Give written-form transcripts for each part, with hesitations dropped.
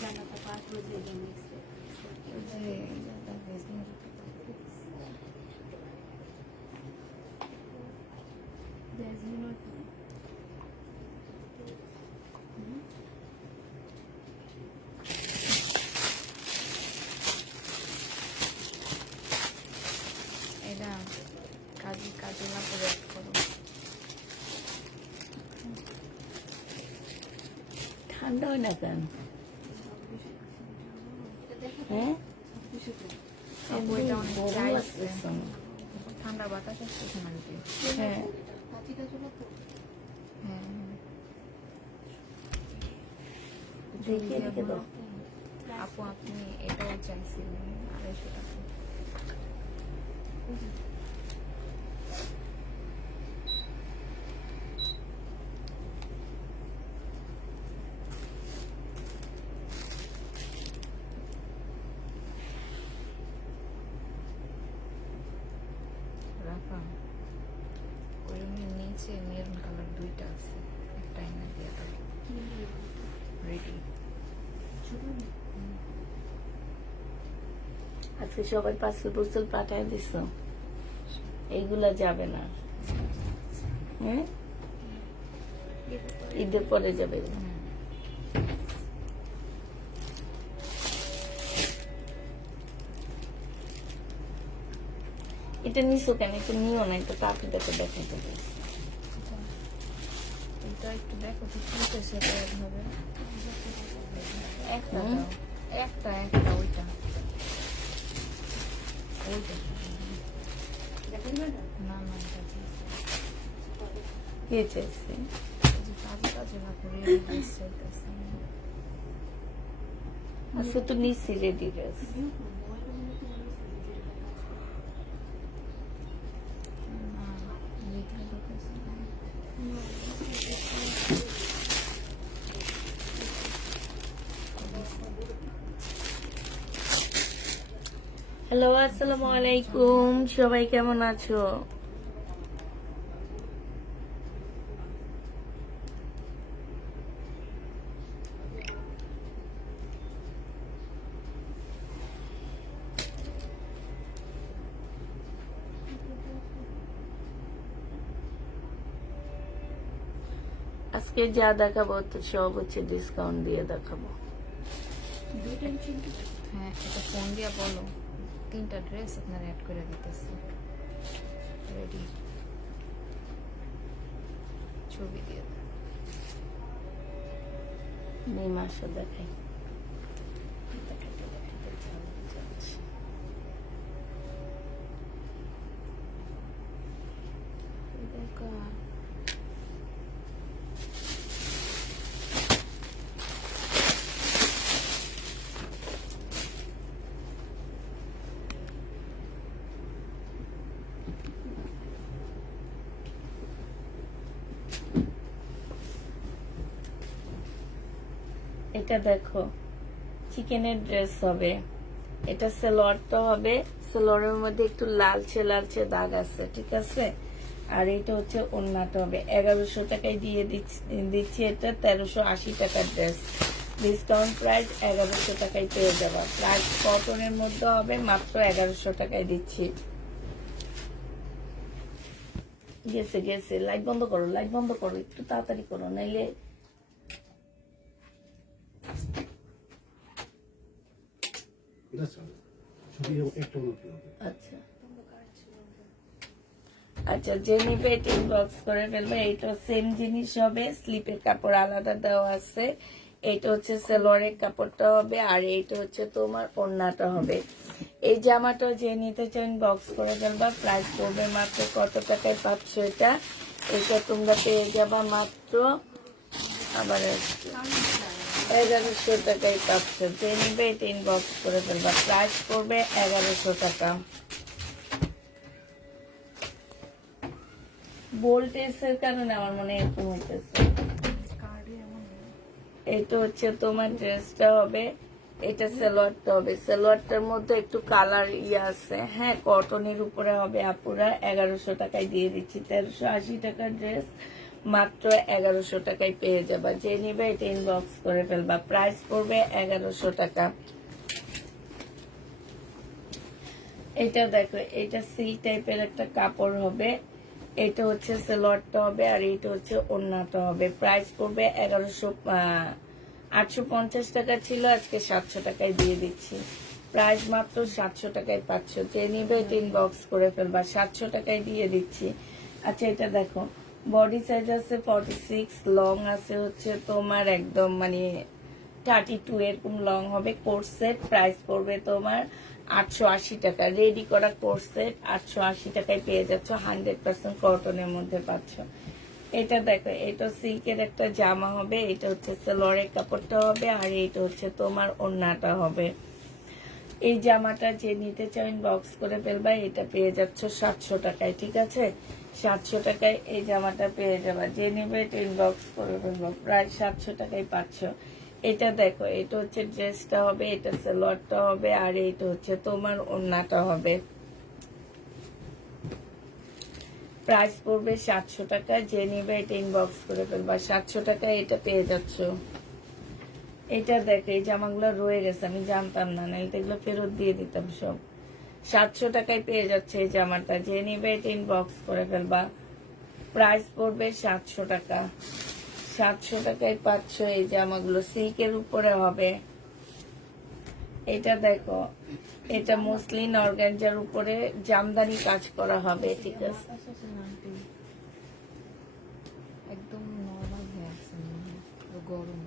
জানাটা পাঁচ বছর জন্য এটা কাজে কাজে না করে করো। ঠান্ডা হয় না কেন? হ্যাঁ ওইটা অনেক গরম চাইছে। লাগতেছে। ঠান্ডা বাতাস আসতেছে না নাকি? হ্যাঁ হ্যাঁ দেখে দেখে দাও। আপু আপনি এটাও চাইছিলেন 250 টাকা। রাখা ওই রুমের নিচে মেরুন কালার দুইটা আছে, একটা এনে দিয়ে দাও। রেডি। আজকে সবাই পার্সেল পুর্সেল পাঠায় দিস, এইগুলা যাবে না। হ্যাঁ ঈদের পরে যাবে। এটা নিছো কেন? এটা নিও না, এটা কাকিটাকে দেখাতে হবে। এটা একটু দেখো তো কি সেটা হবে। একটা দাও, একটা একটা ওইটা ওইটা না না এটা কে চাইছে? যে কাজে কাজে না করে চাইতেছে। আজকে তো নিচ্ছি রেডি ড্রেস। হ্যালো, আসসালামু আলাইকুম, সবাই কেমন আছো? আজকে যা দেখাবো তো সব হচ্ছে ডিসকাউন্ট দিয়ে দেখাবো। হ্যাঁ এটা ফোন দিয়া বলো, 3টা ড্রেস আপনার অ্যাড করে দিতেছি। রেডি, ছবি দিয়ে দাও। নেই মাসা দেখাই। দেখা এটা দেখো, চিকেনের ড্রেস হবে। এটা সালোয়ারটা হবে, সালোয়ারের মধ্যে একটু লালচে লালচে দাগ আছে, ঠিক আছে। আর এটা হচ্ছে ওড়নাটা হবে। 1100 টাকায় দিয়ে দিচ্ছি এটা। 1380 টাকার ড্রেস, ডিসকাউন্ট প্রাইস 1100 টাকায় পেয়ে যাবা। প্লাস কটনের মধ্যে হবে, মাত্র 1100 টাকায় দিচ্ছি। গেছে গেছে, লাইট বন্ধ করো, লাইট বন্ধ করো, একটু তাড়াতাড়ি করো, নাইলে আচ্ছা আচ্ছা, যে নিবে এটা ইনবক্স করে ফেলবে। এইটা সেম জিনিস হবে, স্লিপের কাপড় আলাদা দেওয়া আছে। এইটা হচ্ছে সালোয়ারের কাপড়টা হবে, আর এইটা হচ্ছে তোমার ওড়নাটা হবে। এই জামাটা যে নিতে চাও ইনবক্স করে ফেলবা। প্রাইস পড়বে মাত্র কত টাকায় পাচ্ছ এটা? এটা তোমরা পেয়ে যাবা মাত্র আবার 1100 টাকায় পাচ্ছ। যে নিবে এটা ইনবক্স করে ফেলবা। প্রাইস পড়বে 1100 টাকা। ভোল্টেজের কারণে আমার মনে হয় এরকম হইতেছে। এটা হচ্ছে তোমার ড্রেসটা হবে, এটা সালোয়ারটা হবে। সালোয়ারটার মধ্যে একটু কালার আছে, হ্যাঁ, কটনের উপরে হবে। আপুরা 1100 টাকায় দিয়ে দিচ্ছি। 1380 টাকার ড্রেস মাত্র 1100 টাকায় পেয়ে যাবা। যে নিবে এটা ইনবক্স করে ফেলবা। প্রাইস পড়বে 1100 টাকা। এটা দেখো, এটা সিল্ক টাইপের একটা কাপড় হবে। এটা হচ্ছে সেলোয়ারটা হবে আর এটা হচ্ছে ওড়নাটা হবে। প্রাইস পড়বে 850 টাকা ছিল, আজকে 700 টাকায় দিয়ে দিচ্ছি। প্রাইস মাত্র 700 টাকায় পাচ্ছ। যে নিবে এটা ইনবক্স করে ফেলবা, 700 টাকায় দিয়ে দিচ্ছি। আচ্ছা এটা দেখো, বডি সাইজ আছে 46, লং আছে হচ্ছে তোমার একদম মানে 32 এরকম লং হবে। কোর্স সেট প্রাইস পড়বে তোমার 880 টাকা। রেডি করা কোর্স সেট 880 টাকায় পেয়ে যাচ্ছ। 100% কটনের মধ্যে পাচ্ছ। এটা দেখো, এটা সিল্কের একটা জামা হবে। এটা হচ্ছে সালোয়ারের কাপড়টা হবে আর এটা হচ্ছে তোমার ওড়নাটা হবে। এই জামাটা যে নিতে চাও ইনবক্স করে ফেলবা। এটা পেয়ে যাচ্ছ 700 টাকায়। ঠিক আছে, 700 টাকায় এই জামাটা পেয়ে যাবা। যে নিবে এটা ইনবক্স করে ফেলবা। প্রায় 700 টাকায় পাচ্ছ। এটা দেখো, এটা হচ্ছে ড্রেসটা হবে, এটা সালোয়ারটা হবে আর এটা হচ্ছে তোমার ওড়নাটা হবে। প্রাইস পড়বে 700 টাকা। যে নিবে এটা ইনবক্স করে ফেলবা। 700 টাকায় এটা পেয়ে যাচ্ছ। এটা দেখো, এই জামাগুলো রয়ে গেছে, আমি জানতাম না, নাহলে এগুলো ফেরত দিয়ে দিতাম সব। 700 টাকায় পেয়ে যাচ্ছে এই জামাটা। যে নিবে এটা ইনবক্স করে ফেলবা। প্রাইস পড়বে 700 টাকা। 700 টাকায় পাচ্ছ এই জামাগুলো। সিল্কের উপরে হবে। এটা দেখো, এটা মসলিন অর্গানজার উপরে জামদানি কাজ করা হবে। ঠিক আছে, একদম নরমাল হয়ে আছে, গরম।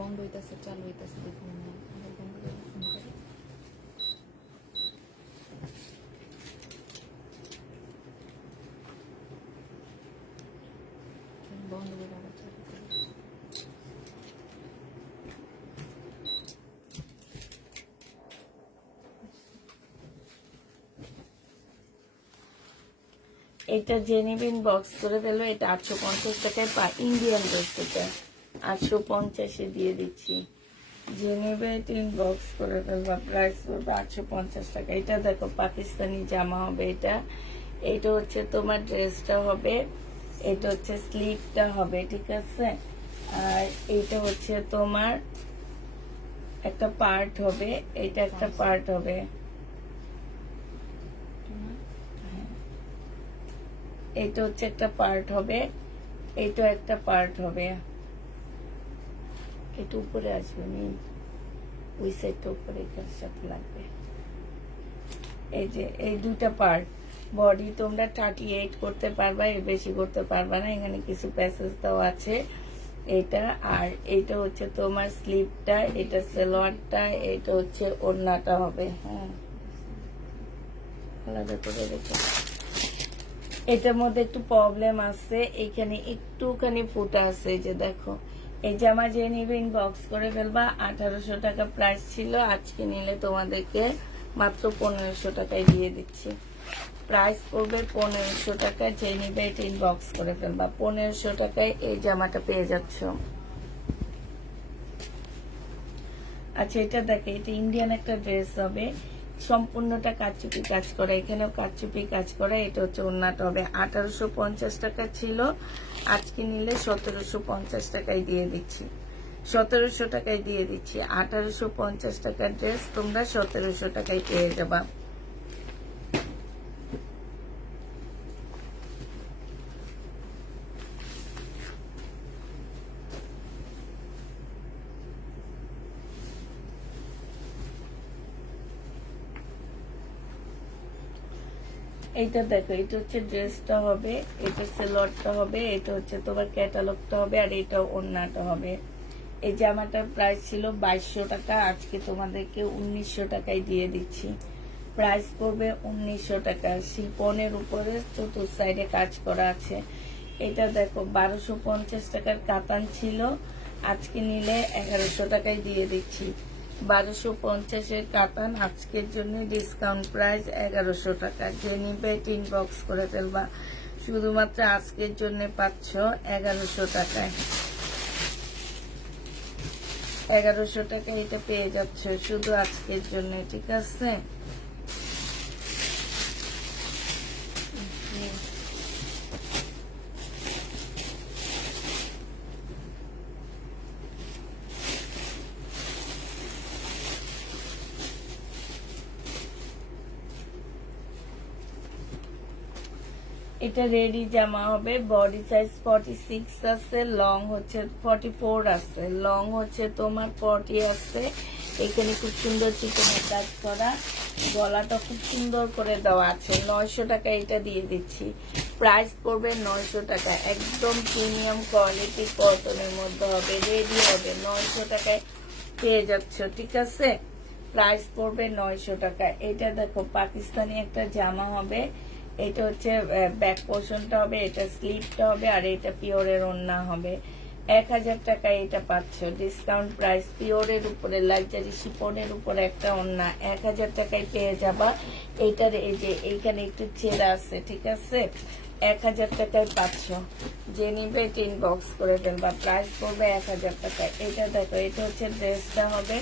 বন্ধ হইতেছে, চালু হইতেছে, দেখুন না বন্ধ করে ফোন করে। বন্ধ করে আবার চালু করে। এটা জেনিবিন বক্স করে ফেলো। এটা 850 টাকায় ইন্ডিয়ান ড্রেস। এটা 850 দিয়ে দিচ্ছি। জেনিবে এটা ইনবক্স করে ফেলবা। প্রাইস পড়বে 850 টাকা। এটা দেখো, পাকিস্তানি জামা হবে। এটা হচ্ছে তোমার ড্রেসটা হবে, এটা হচ্ছে স্লিভটা হবে। ঠিক আছে, আর এইটা হচ্ছে তোমার একটা পার্ট হবে, এটা একটা পার্ট হবে। এটা হচ্ছে একটা পার্ট হবে, এটা একটা পার্ট হবে। এটা উপরে আসবে, মিন ওই সাইডটা উপরে এটার সাথে লাগবে। এই যে এই দুইটা পার্ট। বডি তোমরা 38 করতে পারবা, এর বেশি করতে পারবা না। এখানে কিছু প্যাসেজ দেওয়া আছে। এটা আর এটা হচ্ছে তোমার স্লিভটা, এটা সালোয়ারটা, এটা হচ্ছে ওড়নাটা হবে। হ্যাঁ, আলাদা করে রেখে। এটার মধ্যে একটু প্রবলেম আছে, এখানে একটুখানি ফুটা আছে। এই যে দেখো, এই জামা যে নিবে ইনবক্স করে ফেলবা। 1800 টাকা প্রাইস ছিল, আজকে নিলে তোমাদেরকে মাত্র 1500 টাকায় দিয়ে দিচ্ছি। প্রাইস পড়বে 1500 টাকা। যে নিবে এটা ইনবক্স করে ফেলবা। 1500 টাকায় এই জামাটা পেয়ে যাচ্ছ। আচ্ছা এটা দেখে, এটা ইন্ডিয়ান একটা ড্রেস হবে, সম্পূর্ণটা কারচুপি কাজ করা, এখানেও কারচুপি কাজ করা। এটা হচ্ছে ওড়নাটা হবে। 1850 টাকা ছিল, আজকে নিলে 1750 টাকায় দিয়ে দিচ্ছি। 1700 টাকায় দিয়ে দিচ্ছি। 1850 টাকার ড্রেস তোমরা 1700 টাকায় পেয়ে যাবা। এইটা দেখো, এটা হচ্ছে ড্রেসটা হবে, এটা সালোয়ারটা হবে, এটা হচ্ছে তোমার ক্যাটালগটা হবে আর এটা ওড়নাটা হবে। এই জামাটার প্রাইস ছিল 2200 টাকা, আজকে তোমাদেরকে 1900 টাকায় দিয়ে দিচ্ছি। প্রাইস পড়বে 1900 টাকা। শিপনের উপরে চতুর্থ সাইডে কাজ করা আছে। এটা দেখো, 1250 টাকার কাতান ছিল, আজকে নিলে 1100 টাকায় দিয়ে দিচ্ছি। 1250-এর কাতান আজকের জন্য ডিসকাউন্ট প্রাইস 1100 টাকা। যে নিবে ইনবক্স করে ফেলবা। শুধুমাত্র আজকের জন্য পাচ্ছ 1100 টাকায়। 1100 টাকা এটা পেয়ে যাচ্ছ শুধু আজকের জন্য, ঠিক আছে? এটা রেডি জামা হবে, বডি সাইজ 46 আছে, লং হচ্ছে 44 আছে, লং হচ্ছে তোমার 40 আছে। এখানে খুব সুন্দর চিকনের কাজ করা, গলাটা খুব সুন্দর করে দেওয়া আছে। 900 টাকা এটা দিয়ে দিচ্ছি, প্রাইস পড়বে 900 টাকা। একদম প্রিমিয়াম কোয়ালিটি কটনের মধ্যে হবে, রেডি হবে, 900 টাকায় পেয়ে যাচ্ছ, ঠিক আছে? প্রাইস পড়বে 900 টাকা। এটা দেখো পাকিস্তানি একটা জামা হবে, এটা হচ্ছে ব্যাক পোর্শনটা হবে, এটা স্লিভটা হবে, আর এটা পিওরের ওড়না হবে। 1000 টাকা এটা পাচ্ছ ডিসকাউন্ট প্রাইস। পিওরের উপরে লাক্সারি শিফনের উপরে একটা ওড়না 1000 টাকায় পেয়ে যাবা। এইটার এই যে এইখানে একটু ছেঁড়া আছে, ঠিক আছে? 1000 টাকায় পাচ্ছ, যে নিবে ইনবক্স করে ফেলবা। প্রাইস পড়বে 1000 টাকা। এটা দেখো, এটা হচ্ছে ড্রেসটা হবে,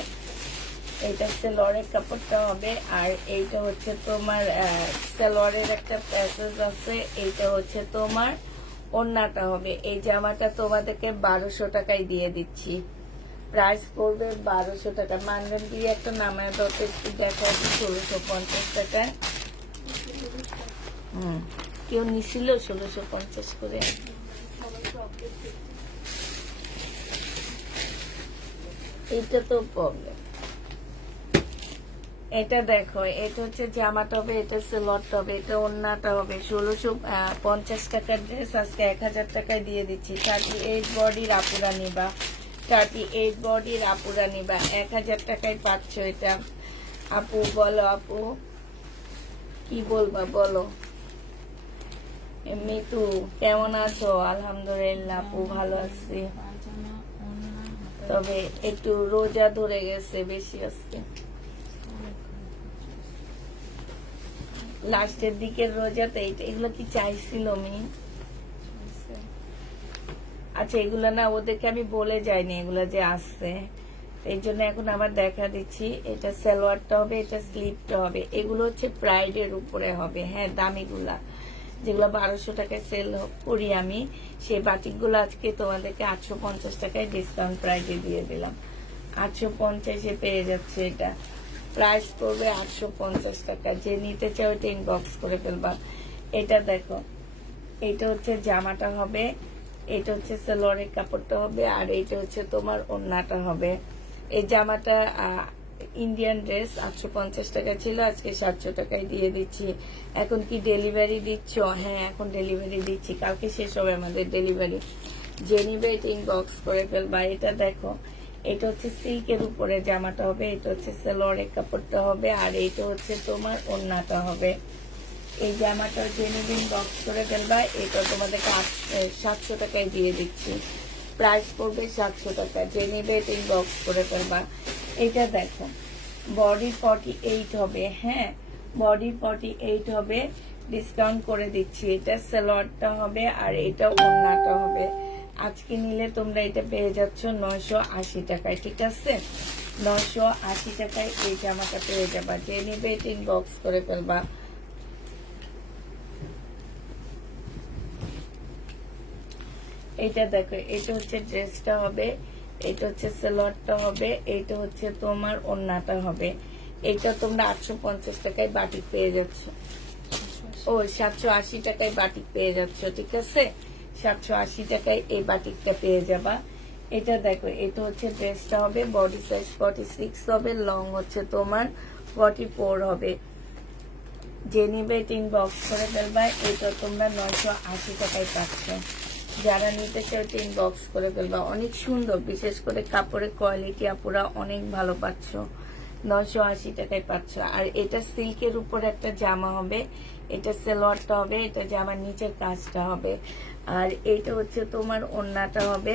এটা সালোয়ারের কাপড়টা হবে, আর এইটা হচ্ছে তোমার সালোয়ারের একটা প্যাসেজ আছে, এইটা হচ্ছে তোমার ওড়নাটা হবে। এই জামাটা তোমাদেরকে 1200 টাকায় দিয়ে দিচ্ছি, প্রাইস পড়বে 1200 টাকা। মানবেন দিয়ে একটা নামায় দত একটু দেখা 1650 টাকা। কেউ নিছিল 1650 করে? এইটা তো প্রবলেম। এটা দেখো, এটা হচ্ছে জামাটা হবে, এটা সালোয়ারটা হবে, এটা ওড়নাটা হবে। 1650 টাকার ড্রেস আজকে 1000 টাকায় দিয়ে দিচ্ছি। 38 বডির আপুরা নিবা, 38 বডির আপুরা নিবা, 1000 টাকায় পাচ্ছ এটা। আপু বলো, আপু কি বলবা বলো। মিতু কেমন আছো? আলহামদুলিল্লাহ আপু ভালো আছি, তবে একটু রোজা ধরে গেছে বেশি আজকে, লাস্টের দিকের রোজাতে। এগুলো কি চাইছিল মি? আচ্ছা, এগুলো না ওদেরকে আমি বলে যাইনি এগুলো যে আসছে, এই জন্য এখন আবার দেখা দিচ্ছি। এটা সালোয়ারটা হবে, এটা স্লিভটা হবে। এগুলো হচ্ছে প্রাইডের উপরে হবে, হ্যাঁ, দামিগুলা যেগুলো 1200 টাকায় সেল করি আমি, সেই বাটিকগুলো আজকে তোমাদেরকে 850 টাকায় ডিসকাউন্ট প্রাইজে দিয়ে দিলাম। 850-এ পেয়ে যাচ্ছে এটা, প্রাইস পড়বে 850 টাকা। যে নিতে চাও এটা ইনবক্স করে ফেলবা। এটা দেখো, এটা হচ্ছে জামাটা হবে, এটা হচ্ছে সালোয়ারের কাপড়টা হবে, আর এইটা হচ্ছে তোমার ওড়নাটা হবে। এই জামাটা ইন্ডিয়ান ড্রেস 850 টাকা ছিল, আজকে 700 টাকায় দিয়ে দিচ্ছি। এখন কি ডেলিভারি দিচ্ছ? হ্যাঁ, এখন ডেলিভারি দিচ্ছি, কালকে শেষ হবে আমাদের ডেলিভারি। যে নিবে এটা ইনবক্স করে ফেলবা। এটা দেখো, এটা হচ্ছে সিল্কের উপরে জামাটা হবে, এটা হচ্ছে সালোয়ারের কাপড়টা হবে, আর এইটা হচ্ছে তোমার ওড়নাটা হবে। এই জামাটা যে নিবে ইনবক্স করে ফেলবা। এটা তোমাদেরকে 700 টাকায় দিয়ে দিচ্ছি, প্রাইস পড়বে 700 টাকা। যে নিবে এটা ইনবক্স করে ফেলবা। এটা দেখো, বডি 48 হবে, হ্যাঁ, বডি 48 হবে, ডিসকাউন্ট করে দিচ্ছি। এটা সালোয়ারটা হবে, আর এটা ওড়নাটা হবে। আজকে নিলে তোমরা এটা পেয়ে যাচ্ছ 980 টাকায়, ঠিক আছে? 980 টাকায় এই জামাটা পেয়ে যাবা। যে নিবে এটা ইনবক্স করে ফেলবা। এটা দেখো, এটা হচ্ছে ড্রেসটা হবে, এটা হচ্ছে সালোয়ারটা হবে, এটা হচ্ছে তোমার ওড়নাটা হবে। এটা তোমরা 850 টাকায় বাটিক পেয়ে যাচ্ছ, ও 780 টাকায় বাটিক পেয়ে যাচ্ছ, ঠিক আছে? 780 টাকায় এই বাটিকটা পেয়ে যাবা। এটা দেখো, এটা হচ্ছে ড্রেসটা হবে, বডি সাইজ 46 হবে, লং হচ্ছে তোমার 44 হবে। যে নিবে এটা ইনবক্স করে ফেলবা। এটা তোমরা 980 টাকায় পাচ্ছ। যারা নিতে চাও ইনবক্স করে ফেলবা। অনেক সুন্দর, বিশেষ করে কাপড়ের কোয়ালিটি আপুরা অনেক ভালো পাচ্ছ, 980 টাকায় পাচ্ছ। আর এটা সিল্কের উপর একটা জামা হবে, এটা সালোয়ারটা হবে, এটা জামার নিচের কাজটা হবে, আর এটা হচ্ছে তোমার ওড়নাটা হবে।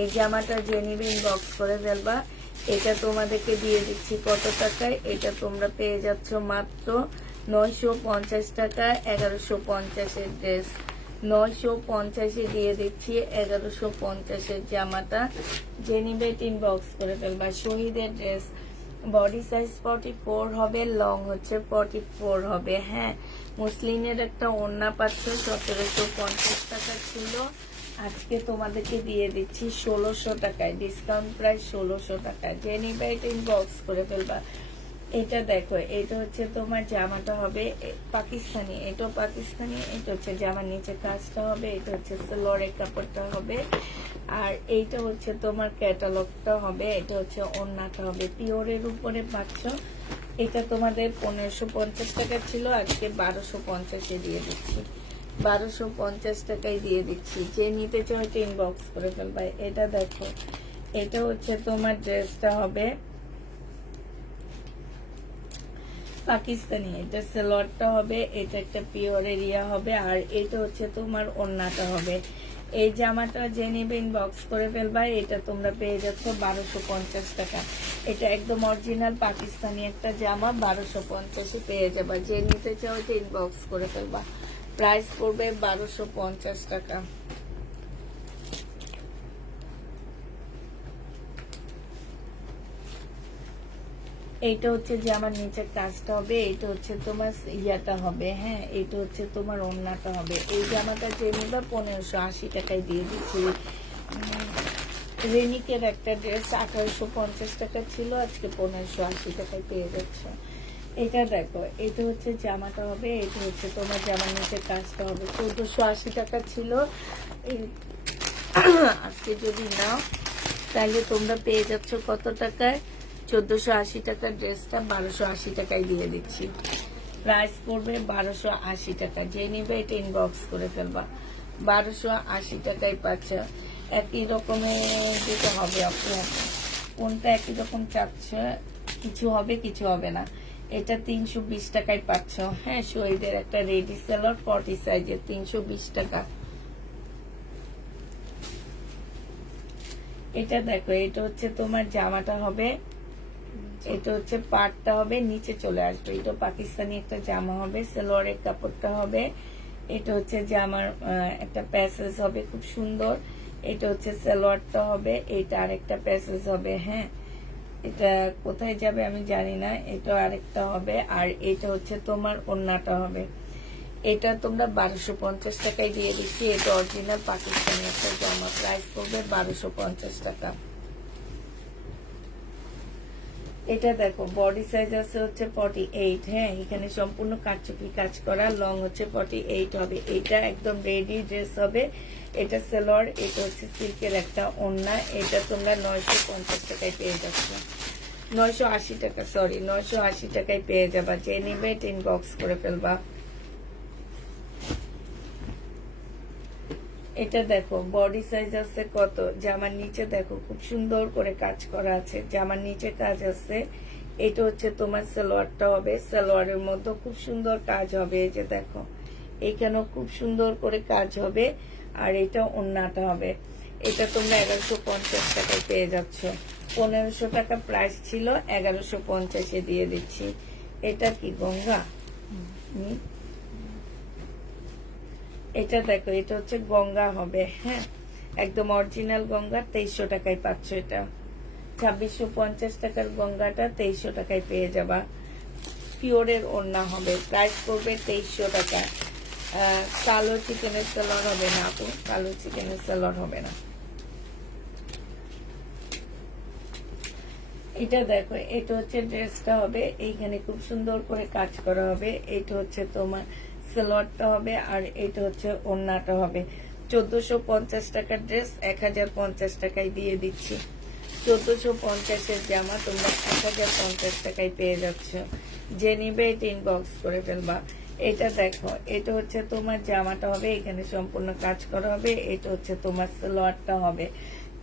এই জামাটা যে নিবে ইনবক্স করে ফেলবা। এটা তোমাদেরকে দিয়ে দিচ্ছি কত টাকায়? এটা তোমরা পেয়ে যাচ্ছ মাত্র 950 টাকা। 1150-এর ড্রেস 950 দিয়ে দিচ্ছি 1150 জামাটা। যে নিবে ইনবক্স করে ফেলবা। শহীদের ড্রেস, বডি সাইজ 44 হবে, লং হচ্ছে 44 হবে। হ্যাঁ, মুসলিনের একটা ওড়না পাচ্ছ 1750 টাকা ছিল, আজকে তোমাদেরকে দিয়ে দিচ্ছি 1600 টাকায়, ডিসকাউন্ট প্রাইস 1600 টাকা। যে নিবে এটা ইনবক্স করে ফেলবা। এটা দেখো, এটা হচ্ছে তোমার জামাটা হবে পাকিস্তানি, এটা পাকিস্তানি, এটা হচ্ছে জামার নিচে কাজটা হবে, এটা হচ্ছে সালোয়ারের কাপড়টা হবে, আর এইটা হচ্ছে তোমার ক্যাটালগটা হবে, এটা হচ্ছে ওড়নাটা হবে। পিওরের উপরে পাচ্ছ। এটা তোমাদের 1550 টাকা ছিল, আজকে 1250 দিয়ে দিচ্ছি, 1250 টাকায় দিয়ে দিচ্ছি। যে নিতে চাও এটা ইনবক্স করে ফেলবা। এটা দেখো, এটা হচ্ছে তোমার ড্রেসটা হবে পাকিস্তানি, এটা সালোয়ারটা হবে, এটা একটা পিওর এরিয়া হবে, আর এটা হচ্ছে তোমার ওড়নাটা হবে। এই জামাটা যে নেবে ইনবক্স করে ফেলবা। এটা তোমরা পেয়ে যাচ্ছ 1250 টাকা। এটা একদম অরিজিনাল পাকিস্তানি একটা জামা, 1250 পেয়ে যাবা। যে নিতে চাও এটা ইনবক্স করে ফেলবা। প্রাইস পড়বে 1250 টাকা। এইটা হচ্ছে যে আমার নিচের কাজটা হবে, এটা হচ্ছে তোমার ইয়াটা হবে। হ্যাঁ, এটা হচ্ছে তোমার ওড়নাটা হবে। এই জামাটা যে নিবা 1580 টাকায় দিয়ে দিচ্ছি। রেনিকের একটা ড্রেস 1850 টাকা ছিল, আজকে 1580 টাকায় পেয়ে যাচ্ছে। এটা দেখো, এটা হচ্ছে জামাটা হবে, এটা হচ্ছে তোমার জামার নিচের কাজটা হবে। 1480 টাকা ছিল, আজকে যদি নাও তাহলে তোমরা পেয়ে যাচ্ছ কত টাকায়? 1480 টাকার ড্রেসটা 1280 টাকায় দিয়ে দিচ্ছি। প্রাইস পড়বে 1280 টাকা। যে নিবে এটা ইনবক্স করে ফেলবা। 1280 টাকায় পাচ্ছ। একই রকমের যেটা হবে আপু, কোনটা একই রকম চাচ্ছে, কিছু হবে কিছু হবে না। এটা 320 টাকায় পাচ্ছ। হ্যাঁ, শহীদের একটা রেডি সেলার 40 সাইজের 320 টাকা। এটা দেখো, এটা হচ্ছে তোমার জামাটা হবে, এটা হচ্ছে পাটটা হবে, নিচে চলে আসবে। এটা পাকিস্তানি একটা জামা হবে, সালোয়ারের কাপড়টা হবে, এটা হচ্ছে জামার একটা প্যাসেজ হবে খুব সুন্দর, এটা হচ্ছে সালোয়ারটা হবে, এটা আরেকটা প্যাসেজ হবে। হ্যাঁ, এটা কোথায় যাবে আমি জানি না, এটা আরেকটা হবে, আর এটা হচ্ছে তোমার ওড়নাটা হবে। এটা তোমরা 1250 টাকায় দিয়ে দিচ্ছি। এটা অরিজিনাল পাকিস্তানি একটা জামা, প্রাইস পড়বে 1250 টাকা। এটা দেখো, বডি সাইজ আছে হচ্ছে 48। হ্যাঁ, এখানে সম্পূর্ণ কারচুপি কাজ করা, লং হচ্ছে 48 হবে। এটা একদম রেডি ড্রেস হবে। এটা সালোয়ার, এটা হচ্ছে সিল্কের একটা ওড়না। এটা তোমরা 950 টাকায় পেয়ে যাচ্ছ, 980 টাকা, সরি 980 টাকায় পেয়ে যাবা। যে নিবে এটা ইনবক্স করে ফেলবা। এটা দেখো, বডি সাইজ আছে কত, জামার নিচে দেখো খুব সুন্দর করে কাজ করা আছে, জামার নিচে কাজ আছে। এটা হচ্ছে তোমার সালোয়ারটা হবে, সালোয়ারের মধ্যে খুব সুন্দর কাজ হবে। এই যে দেখো, এইখানেও খুব সুন্দর করে কাজ হবে, আর এটা ওড়নাটা হবে। এটা তোমরা 1150 টাকায় পেয়ে যাচ্ছ। 1500 টাকা প্রাইস ছিল, 1150 দিয়ে দিচ্ছি। এটা কি গঙ্গা? এটা দেখো, এটা হচ্ছে গঙ্গা হবে। হ্যাঁ, একদম অরিজিনাল গঙ্গা, 2300 টাকায় পাচ্ছ। এটা 2650 টাকার গঙ্গাটা 2300 টাকায় পেয়ে যাবা। পিওরের ওড়না হবে, প্রাইস পড়বে 2300 টাকা। কালো চিকেনের সালোয়ার হবে না আপু, কালো চিকেনের সালোয়ার হবে না। এটা দেখো, এটা হচ্ছে ড্রেসটা হবে, এইখানে খুব সুন্দর করে কাজ করা হবে। এটা হচ্ছে তোমার সালোয়ারটা হবে, আর এটা হচ্ছে ওড়নাটা হবে। 1450 টাকার ড্রেস 1050 টাকায় দিয়ে দিচ্ছি। 1450 জামা তোমরা 1050 টাকায় পেয়ে যাচ্ছ। যে নিবে এটা ইনবক্স করে ফেলবা। এটা দেখো, এটা হচ্ছে তোমার জামাটা হবে, এখানে সম্পূর্ণ কাজ করা হবে। এটা হচ্ছে তোমার সালোয়ারটা হবে।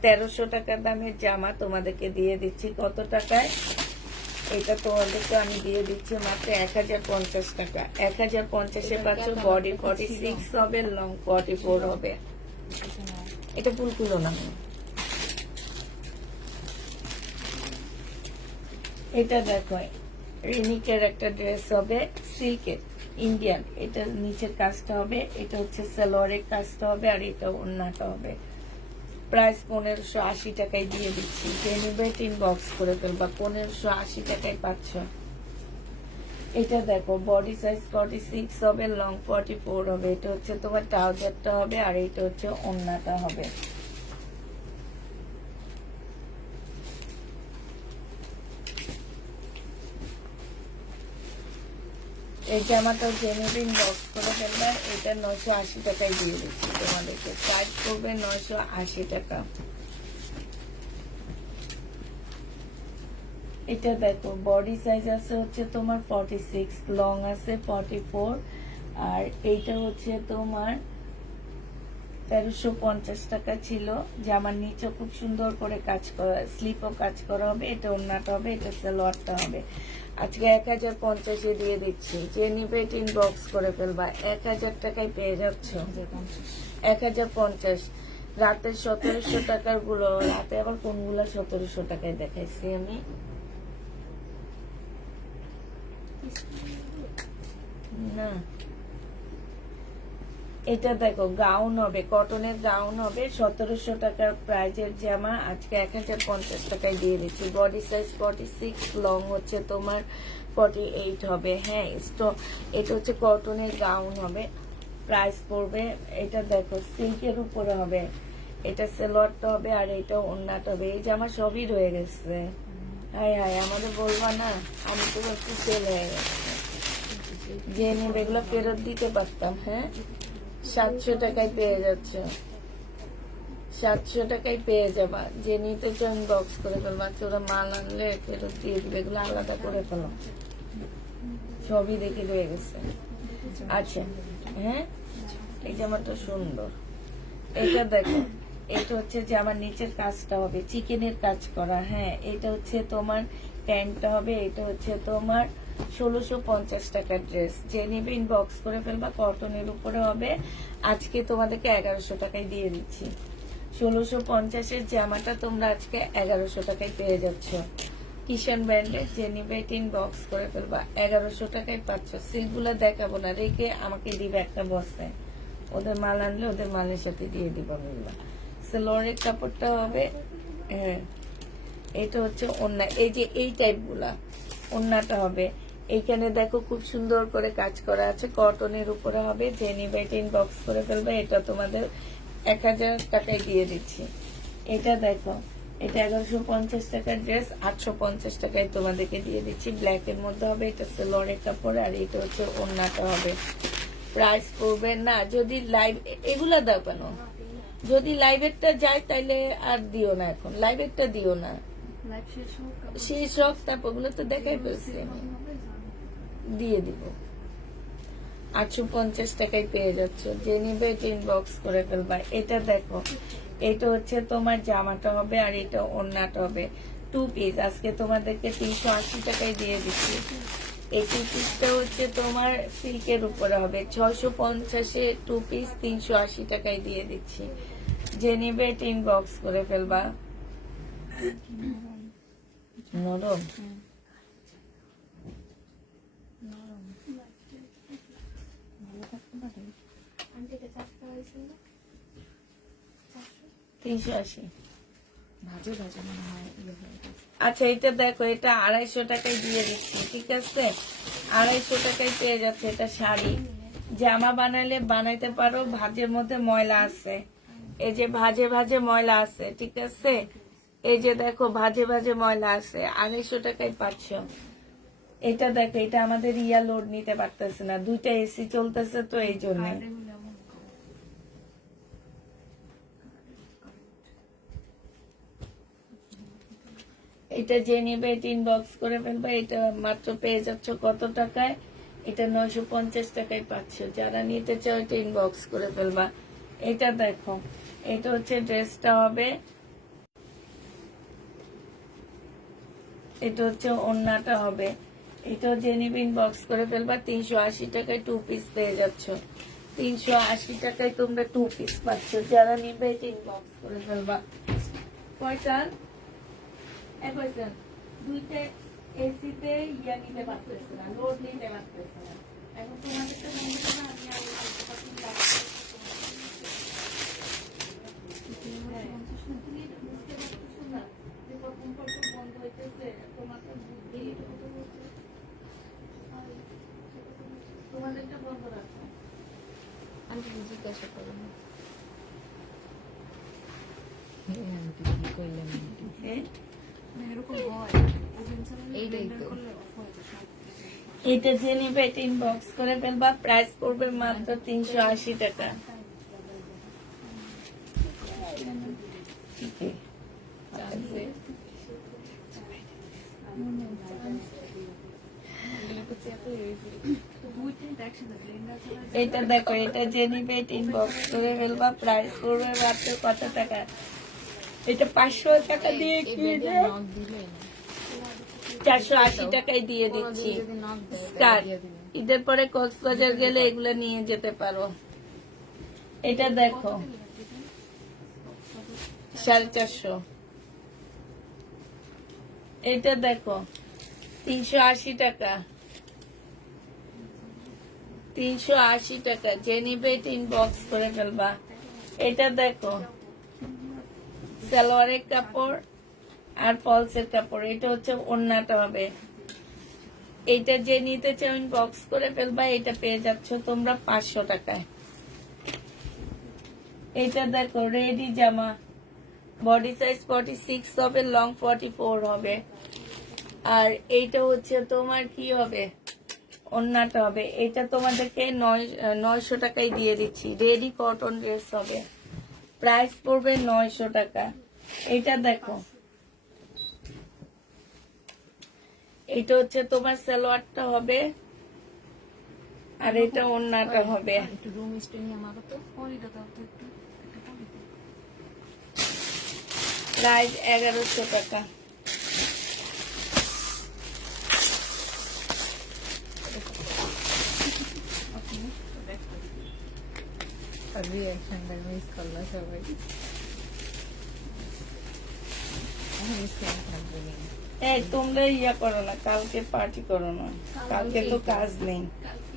1300 টাকার দামের জামা তোমাদেরকে দিয়ে দিচ্ছি কত টাকায়? এটা তোমাদেরকে আমি দিয়ে দিচ্ছি মাত্র 1050 টাকা। 1050 পাচ্ছ। বডি 46 হবে, লং 44 হবে। এটা ফুলকুলো না। এটা দেখো, রেনিকের একটা ড্রেস হবে সিল্কের ইন্ডিয়ান, এটা নিচের কাজটা হবে, এটা হচ্ছে সালোয়ারের কাজটা হবে, আর এটা ওড়নাটা হবে। প্রাইস 1580 টাকায় দিয়ে দিচ্ছি, যে নিবে ইনবক্স করে ফেলবা, 1580 টাকায় পাচ্ছ। এটা দেখো বডি সাইজ 46 হবে, লং 44 হবে, এটা হচ্ছে তোমার ট্রাউজারটা হবে, আর এটা হচ্ছে ওড়নাটা হবে। এই জামাটা জেনুইন বক্স করে ফেলবে, এটা 980 টাকায় দিয়ে দিচ্ছি তোমাদেরকে, প্রাইস করবে 980 টাকা। এটা দেখো বডি সাইজ আছে হচ্ছে তোমার 46, লং আছে 44, আর এইটা হচ্ছে তোমার 1350 টাকা ছিল। জামার নিচে খুব সুন্দর করে কাজ করা, স্লিপও কাজ করা হবে, এটা ওড়নাটা হবে, এটা সালোয়ারটা হবে। আজকে 1050 দিয়ে দিচ্ছি, যে নিবে ইনবক্স করে ফেলবা, 1000 টাকায় পেয়ে যাচ্ছ। 1050 রাতে 1700 টাকার গুলো, রাতে আবার কোনগুলো 1700 টাকায় দেখাইছি আমি। না এটা দেখো গাউন হবে, কটনের গাউন হবে, 1700 টাকার প্রাইজের জামা আজকে 1050 টাকায় দিয়ে দিচ্ছি। বডি সাইজ 46, লং হচ্ছে তোমার 48 হবে। হ্যাঁ এটা হচ্ছে কটনের গাউন হবে, প্রাইস পড়বে, এটা দেখো সিল্কের উপরে হবে, এটা সালোয়ারটা হবে, আর এটা ওড়নাটা হবে। এই জামা সবই রয়ে গেছে। হাই হাই আমাদের বলবা না, আমি তো একটু সেল হয়ে গেছে, যে নেবে এগুলো ফেরত দিতে পারতাম। হ্যাঁ 700 টাকায় পেয়ে যাচ্ছে, 700 টাকায় পেয়ে যাবা, যে নিতে চান বক্স করে ফেলবা, ওরা মাল আনলে ফেরত দিয়ে দিবে, এগুলো আলাদা করে ফেলো, সবই দেখে রয়ে গেছে। আচ্ছা হ্যাঁ এই জামাটা সুন্দর, এটা দেখো, এটা হচ্ছে যে আমার নিচের কাজটা হবে চিকেনের কাজ করা। হ্যাঁ এটা হচ্ছে তোমার প্যান্টটা হবে, এটা হচ্ছে তোমার 1650 টাকার ড্রেস, যে নিবে ইনবক্স করে ফেলবা, কটনের উপরে হবে। আজকে তোমাদেরকে 1100 টাকায় দিয়ে দিচ্ছি, 1650-এর জামাটা তোমরা আজকে 1100 টাকায় পেয়ে যাচ্ছ। কিষান ব্র্যান্ডের, যে নিবে ইনবক্স করে ফেলবা, 1100 টাকায় পাচ্ছ। সিলগুলো দেখাবো না, রেখে আমাকে দিবে একটা বস্তায়, ওদের মাল আনলে ওদের মালের সাথে দিয়ে দিবা বলবা। সালোয়ারের কাপড়টা হবে, হ্যাঁ এটা হচ্ছে ওড়না, এই যে এই টাইপ গুলা ওড়নাটা হবে। এইখানে দেখো খুব সুন্দর করে কাজ করা আছে, কটনের উপরে হবে, যে নিবে ইনবক্স করে ফেলবে, এটা তোমাদের 1000 টাকায় দিয়ে দিচ্ছি। এটা দেখো এটা 1150 টাকার ড্রেস, 850 টাকায় তোমাদেরকে দিয়ে দিচ্ছি, ব্ল্যাক এর মধ্যে হবে, এটা সালোয়ারের কাপড়, আর এটা হচ্ছে ওড়নাটা হবে। প্রাইস পড়বে না, যদি লাইভ এগুলা দাও কেন, যদি লাইভেরটা যায় তাইলে আর দিও না, এখন লাইভেরটা দিও না, লাইভ শেষ হোক, সেই সব তারপরগুলো তো দেখাই ফেলছি আমি, দিয়ে দিব। 850 টাকায় পেয়ে যাচ্ছ, যে নিবে ইনবক্স করে ফেলবা। এটা দেখো এটা হচ্ছে তোমার জামাটা হবে, আর এটা ওড়নাটা হবে, 2 পিস আজকে তোমাদেরকে 380 টাকায় দিয়ে দিচ্ছি। এই 2 পিসটা হচ্ছে তোমার সিল্কের উপরে হবে, 650-এ 2 পিস 380 টাকায় দিয়ে দিচ্ছি, যে নিবে ইনবক্স করে ফেলবা। নরম আন্টিকে 4টা হয়েছিল না, 380। ভাজে ভাজে মনে হয় ইয়ে হয়ে গেছে। আচ্ছা এটা দেখো, এটা 250 টাকায় দিয়ে দিচ্ছি, ঠিক আছে 250 টাকায় পেয়ে যাচ্ছে। এটা শাড়ি, জামা বানাইলে বানাইতে পারো, ভাজের মধ্যে ময়লা আছে, এই যে ভাজে ভাজে ময়লা আছে, ঠিক আছে, এই যে দেখো ভাজে ভাজে ময়লা আছে, 250 টাকায় পাচ্ছ। এটা দেখো, এটা আমাদের লোড নিতে পারতেছে না, 2টা এসি চলতেছে তো এই জন্য। এটা যে নিবে ইনবক্স করে ফেলবে, এটা মাত্র পেয়ে যাচ্ছ কত টাকায়, এটা 950 টাকায় পাচ্ছ। যারা নিতে চাও এটা ইনবক্স করে ফেলবা। এটা দেখো, এটা হচ্ছে ড্রেসটা হবে, এটা হচ্ছে ওড়নাটা হবে, এটা যে নিবে ইনবক্স করে ফেলবা, 380 টাকায় 2 পিস পেয়ে যাচ্ছ। 380 টাকায় তোমরা 2 পিস পাচ্ছ, যারা নিবে এটা ইনবক্স করে ফেলবা। কয়টা? 2টা এসিতে ইয়া নিতে পারতেছে না, লোড নিতে পারতেছে না। এখন তোমাদের তো মনে হয় না আমি আর বন্ধ হইতেছে তোমাকে বুদ্ধি তোমাদেরটা বন্ধ রাখো। আন্টি জিজ্ঞাসা করুন আন্টি কি করলেন আন্টি হ্যাঁ, এরকম হয় ওভেন চালালে এইটাই তো। ব্লেন্ডার করলে অফ হয়ে যায়। এটা যে নিবে এটা ইনবক্স করে ফেলবা, প্রাইস পড়বে মাত্র 380 টাকা। ঠিক আছে। চান্সে তো দুইটাই তো একসাথে ব্লেন্ডার চালালে এটা দেখো, এটা যে নিবে এটা ইনবক্স করে ফেলবা, প্রাইস পড়বে মাত্র কত টাকা? এটা 500 টাকা দিয়ে কিনে নক দিলে না 480 টাকায় দিয়ে দিচ্ছি। কোনোদিন যদি নক দেয় তাহলে স্কার্ট দিয়ে দিবেন। ঈদের পরে কক্সবাজার গেলে এগুলো নিয়ে যেতে পারো। এটা দেখো 450। এটা দেখো 380 টাকা, 380 টাকা। যে নিবে এটা ইনবক্স করে ফেলবা। এটা দেখো সালোয়ারের কাপড় আর ফলসের কাপড়, এটা হচ্ছে ওড়নাটা হবে। এইটা যে নিতে চাও ইনবক্স করে ফেলবা, এটা পেয়ে যাচ্ছ তোমরা 500 টাকায়। এটা দেখো রেডি জামা, বডি সাইজ 46 হবে, লং 44 হবে। আর এইটা হচ্ছে তোমার কি হবে, ওড়নাটা হবে। এটা তোমাদেরকে 900 টাকায় দিয়ে দিচ্ছি। রেডি কটন ড্রেস হবে, প্রাইস পড়বে 900 টাকা। এটা দেখো, এটা হচ্ছে তোমার সালোয়ারটা হবে, আর এটা ওড়নাটা হবে। একটু রুম স্টে নিয়ে আমারও তো পলিটা দাও তো একটু একটা পলি দাও। প্রাইস 1100 টাকা। রিয়াকশনটা মিস করলো সবাই। মিস করে থাকবে না। এই তোমরা ইয়া করো না, কালকে পার্টি করো না, কালকে তো কাজ নেই।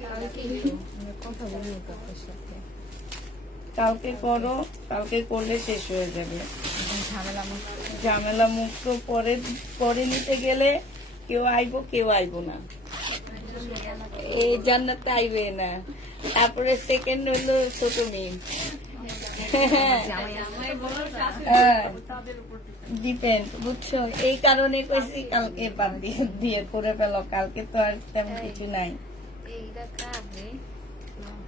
কালকে একটু আমরা কথা বলি কাপের সাথে। কালকে করো, কালকে করলে শেষ হয়ে যাবে। এখন ঝামেলা মুক্ত। ঝামেলা মুক্ত পরে পরে নিতে গেলে কেউ আইবো কেউ আইবো না, এই জান্নাতে আইবে না। তারপরে সেকেন্ড হলো ছোট মেয়ে, হ্যাঁ ডিপেন্ড, বুঝছো? এই কারণে কইছি কালকে বাদ দিয়ে করে ফেলো, কালকে তো আর তেমন কিছু নাই। এইটা খাবে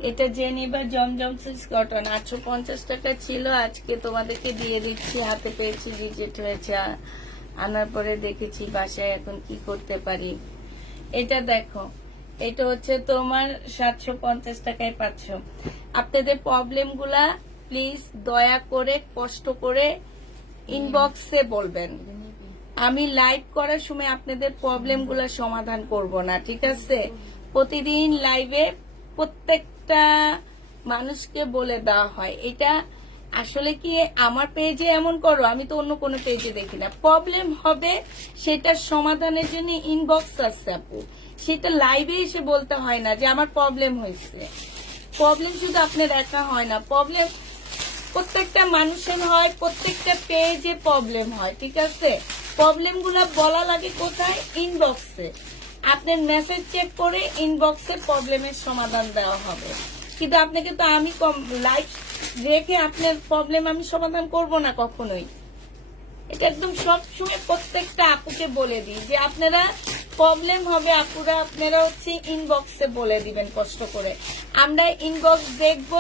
এটা যে নিবা জমজম সিল্ক কটন 850 টাকা ছিল, আজকে তোমাদেরকে দিয়ে দিচ্ছি। হাতে পেয়েছি, রিজেক্ট হয়েছে, আনার পরে দেখেছি বাসায় এখন কি করতে পারি। এটা দেখো, এটা হচ্ছে তোমার 750 টাকায় পাচ্ছ। আপনাদের প্রবলেম গুলা প্লিজ দয়া করে কষ্ট করে ইনবক্সে বলবেন। আমি লাইভ করার সময় আপনাদের প্রবলেম গুলা সমাধান করব না, ঠিক আছে? প্রতিদিন লাইভে প্রত্যেকটা মানুষকে বলে দেওয়া হয়। এটা আসলে কি আমার পেজে এমন করো, আমি তো অন্য কোনো পেজে দেখি না। প্রবলেম হবে সেটার সমাধানের জন্য ইনবক্স আছে আপু, সেটা লাইভে এসে বলতে হয় না যে আমার প্রবলেম হয়েছে। প্রবলেম শুধু আপনার একা হয় না, প্রবলেম প্রত্যেকটা মানুষের হয়, প্রত্যেকটা পেজে প্রবলেম হয়, ঠিক আছে? প্রবলেম গুলা বলা লাগে কোথায়? ইনবক্সে। আপনার মেসেজ চেক করে ইনবক্সে প্রবলেমের সমাধান দেওয়া হবে। কিন্তু আপনাকে তো আমি লাইভ রেখে আপনার প্রবলেম আমি সমাধান করব না কখনোই। এটা একদম সবসময় প্রত্যেকটা আপুকে বলে দিই যে আপনারা প্রবলেম হবে আপুরা, আপনারা হচ্ছে ইনবক্সে বলে দিবেন কষ্ট করে। আমরা ইনবক্স দেখব,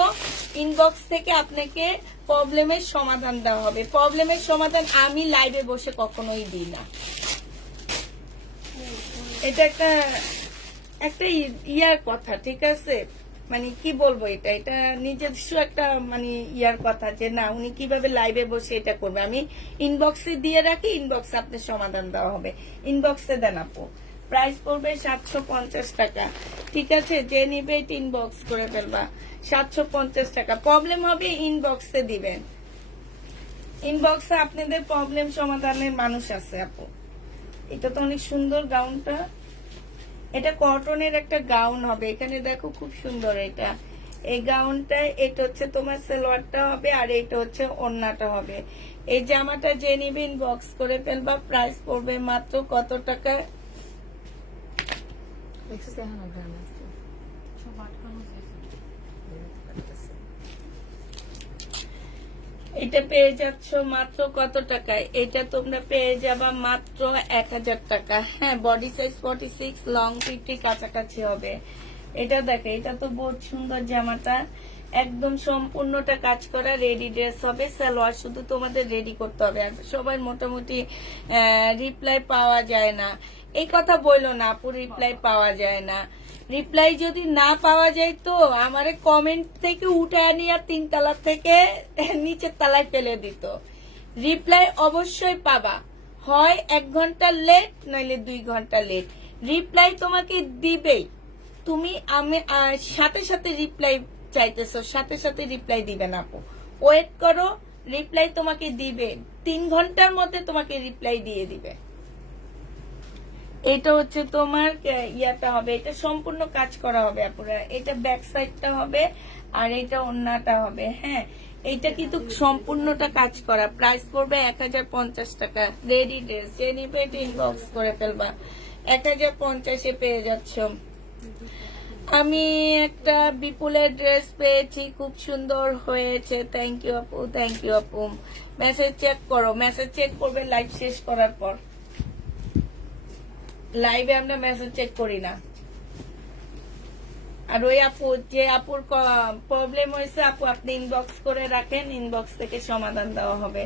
ইনবক্স থেকে আপনাকে প্রবলেমের সমাধান দেওয়া হবে। প্রবলেমের সমাধান আমি লাইভে বসে কখনোই দিই না। এটা একটা ইয়ার কথা, ঠিক আছে? মানে কি বলবো, এটা নিজস্ব একটা মানে ইয়ার কথা যে না উনি কিভাবে লাইভে বসে এটা করবে। আমি ইনবক্সে দিয়ে রাখি, ইনবক্সে আপনার সমাধান দেওয়া হবে। ইনবক্সে দেন আপু, প্রাইস পড়বে 750 টাকা, ঠিক আছে? যে নিবে এটা ইনবক্স করে ফেলবা, 750 টাকা। প্রবলেম হবে ইনবক্সে দিবেন, ইনবক্সে আপনাদের প্রবলেম সমাধানের মানুষ আছে আপু। এটা তো অনেক সুন্দর গাউনটা। এটা কটনের একটা গাউন হবে, এখানে দেখো খুব সুন্দর এটা। এই গাউনটা, এটা হচ্ছে তোমার সালোয়ারটা হবে, আর এটা হচ্ছে ওড়নাটা হবে। এই জামাটা যে নিবে ইনবক্স করে ফেলবা। প্রাইস পড়বে মাত্র কত টাকা? দেখছিস এখন গ্রাম আছে সব আটকানো হয়েছে। এটা পেয়ে যাচ্ছ মাত্র কত টাকায়? এটা তোমরা পেয়ে যাবা মাত্র 1000 টাকা। হ্যাঁ, বডি সাইজ 46, লং 50 কাছাকাছি হবে। এটা দেখো, এটা তো বহুত সুন্দর জামাটা, একদম সম্পূর্ণটা কাজ করা রেডি ড্রেস হবে। সালোয়ার শুধু তোমাদের রেডি করতে হবে। আর সবাই মোটামুটি রিপ্লাই পাওয়া যায় না, এই কথা বললো না আপু, রিপ্লাই পাওয়া যায় না। রিপ্লাই যদি না পাওয়া যায় তো আমারে কমেন্ট থেকে উঠায় নিয়ে 3 তলা থেকে নিচের তলায় ফেলে দিত। রিপ্লাই অবশ্যই পাবা, হয় 1 ঘন্টা লেট নাইলে 2 ঘন্টা লেট, রিপ্লাই তোমাকে দিবেই। তুমি আমি সাথে সাথে রিপ্লাই চাইতেছো, সাথে সাথে রিপ্লাই দিবে না আপু, ওয়েট করো, রিপ্লাই তোমাকে দিবে। 3 ঘন্টার মধ্যে তোমাকে রিপ্লাই দিয়ে দিবে। এটা হচ্ছে তোমার ইয়াটা হবে, এটা সম্পূর্ণ কাজ করা হবে আপুরা। এটা ব্যাক সাইডটা হবে আর এটা ওড়নাটা হবে। হ্যাঁ, এটা কিন্তু সম্পূর্ণটা কাজ করা। প্রাইস পড়বে 1050 টাকা। রেডি ড্রেস, যে নিবে এটা ইনবক্স করে ফেলবা। 1050-এ পেয়ে যাচ্ছ। আমি একটা বিপুলের ড্রেস পেয়েছি, খুব সুন্দর হয়েছে। থ্যাংক ইউ আপু, থ্যাংক ইউ আপু। মেসেজ চেক করো, মেসেজ চেক করবে লাইভ শেষ করার পর। লাইভে আমরা মেসেজ চেক করি না। আর ওই আপু, যে আপুর প্রবলেম হয়েছে আপু, আপনি ইনবক্স করে রাখেন, ইনবক্স থেকে সমাধান দেওয়া হবে।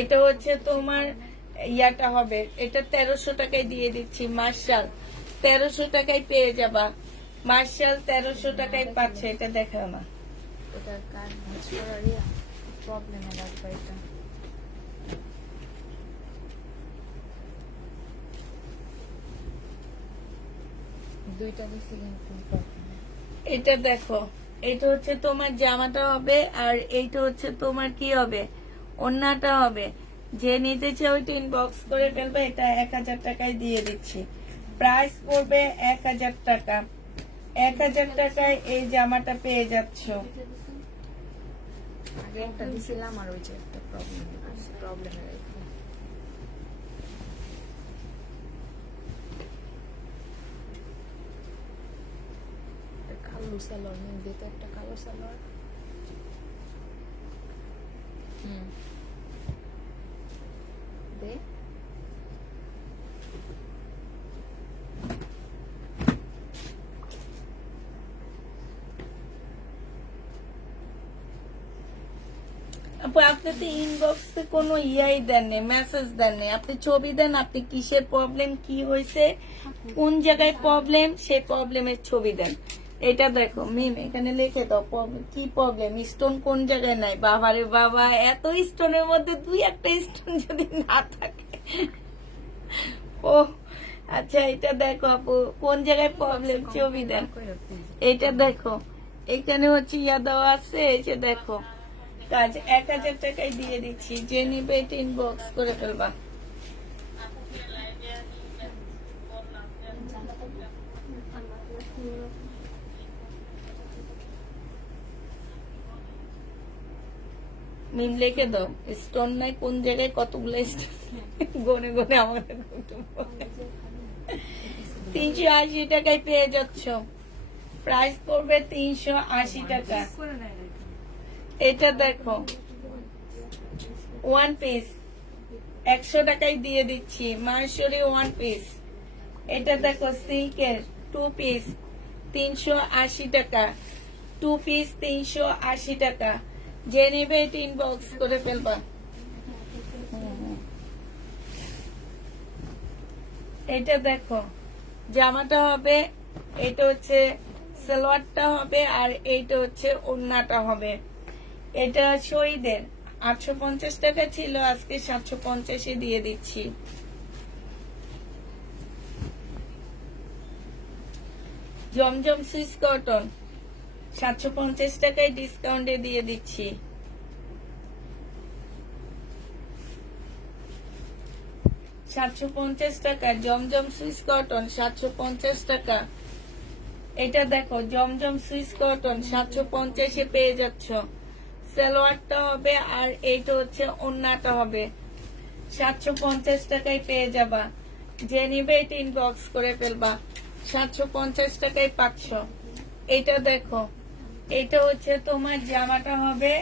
এটা হচ্ছে তোমার ইয়াটা হবে, এটা 1300 টাকায় দিয়ে দিচ্ছি। মার্শাল 1300 টাকায় পেয়ে যাবা। মার্শাল 1300 টাকায় পাচ্ছে। এটা দেখাও না, ওটা কার ভাঁজ করার প্রবলেমে লাগবে এটা। দুইটা দিচ্ছি কিন্তু problem নেই। এটা দেখো, এটা হচ্ছে তোমার জামাটা হবে, আর এইটা হচ্ছে তোমার কি হবে, ওড়নাটা হবে। যে নিতে চাও ওইটা ইনবক্স করে ফেলবে। এটা 1000 টাকায় দিয়ে দিচ্ছি। প্রাইস পড়বে 1000 টাকা। 1000 টাকায় এই জামাটা পেয়ে যাচ্ছ। আগে একটা দিছিলাম আর ওই যে একটা প্রবলেমে রেখে কালো সালোয়ার নিয়ে দিতে, একটা কালো সালোয়ার। দে আপু, আপনি তো ইনবক্সে কোনো ইয়াই দেন নাই, মেসেজ দেন নাই, আপনি ছবি দেন। আপনি কিসের প্রবলেম, কি হয়েছে, কোন জায়গায় প্রবলেম, সেই প্রবলেমের ছবি দেন। এটা দেখো মিম, এখানে লিখে দাও কি প্রবলেম, স্টোন কোন জায়গায় নাই। বাবারে বাবা, এত স্টোনের মধ্যে 2-1টা স্টোন যদি না থাকে। ও আচ্ছা, এটা দেখো আপু, কোন জায়গায় প্রবলেম, ছবি দেন। এটা দেখো, এখানে হচ্ছে ইয়া দেওয়া আছে, এই যে দেখো কাজ। 1000 টাকায় দিয়ে দিচ্ছি। যে নিবে এটা ইনবক্স করে ফেলবা। মিম লিখে দাও, স্টোন নাই কোন জায়গায়, কতগুলো স্টোন, গনে গনে আমাদের 380 টাকায় পেয়ে যাচ্ছ। প্রাইস পড়বে 380 টাকা। করে নেয় না এটা দেখো, 1 পিস 100 টাকায় দিয়ে দিচ্ছি। মাহেশ্বরী 1 পিস। এটা দেখো সিল্কের 2 পিস 380 টাকা। 2 পিস 380 টাকা। যে নেবে এটা ইনবক্স করে ফেলবা। এটা দেখো, জামাটা হবে, এটা হচ্ছে সালোয়ারটা হবে, আর এইটা হচ্ছে ওড়নাটা হবে। এটা শহীদের 850 টাকা ছিল, আজকে 750-এ দিয়ে দিচ্ছি। জমজম সুইস কটন 750 টাকায় ডিসকাউন্টে দিয়ে দিচ্ছি। 750 টাকা। জমজম সুইস কটন 750 টাকা। এটা দেখো জমজম সুইস কটন 750 পেয়ে যাচ্ছ। সালোয়ারটা হবে আর এইটা হচ্ছে ওড়নাটা হবে। 750 টাকায় পেয়ে যাবা। যে নিবে এটা ইনবক্স করে ফেলবা। 750 টাকায় পাচ্ছ। এটা দেখো, এটা হচ্ছে তোমার জামাটা হবে,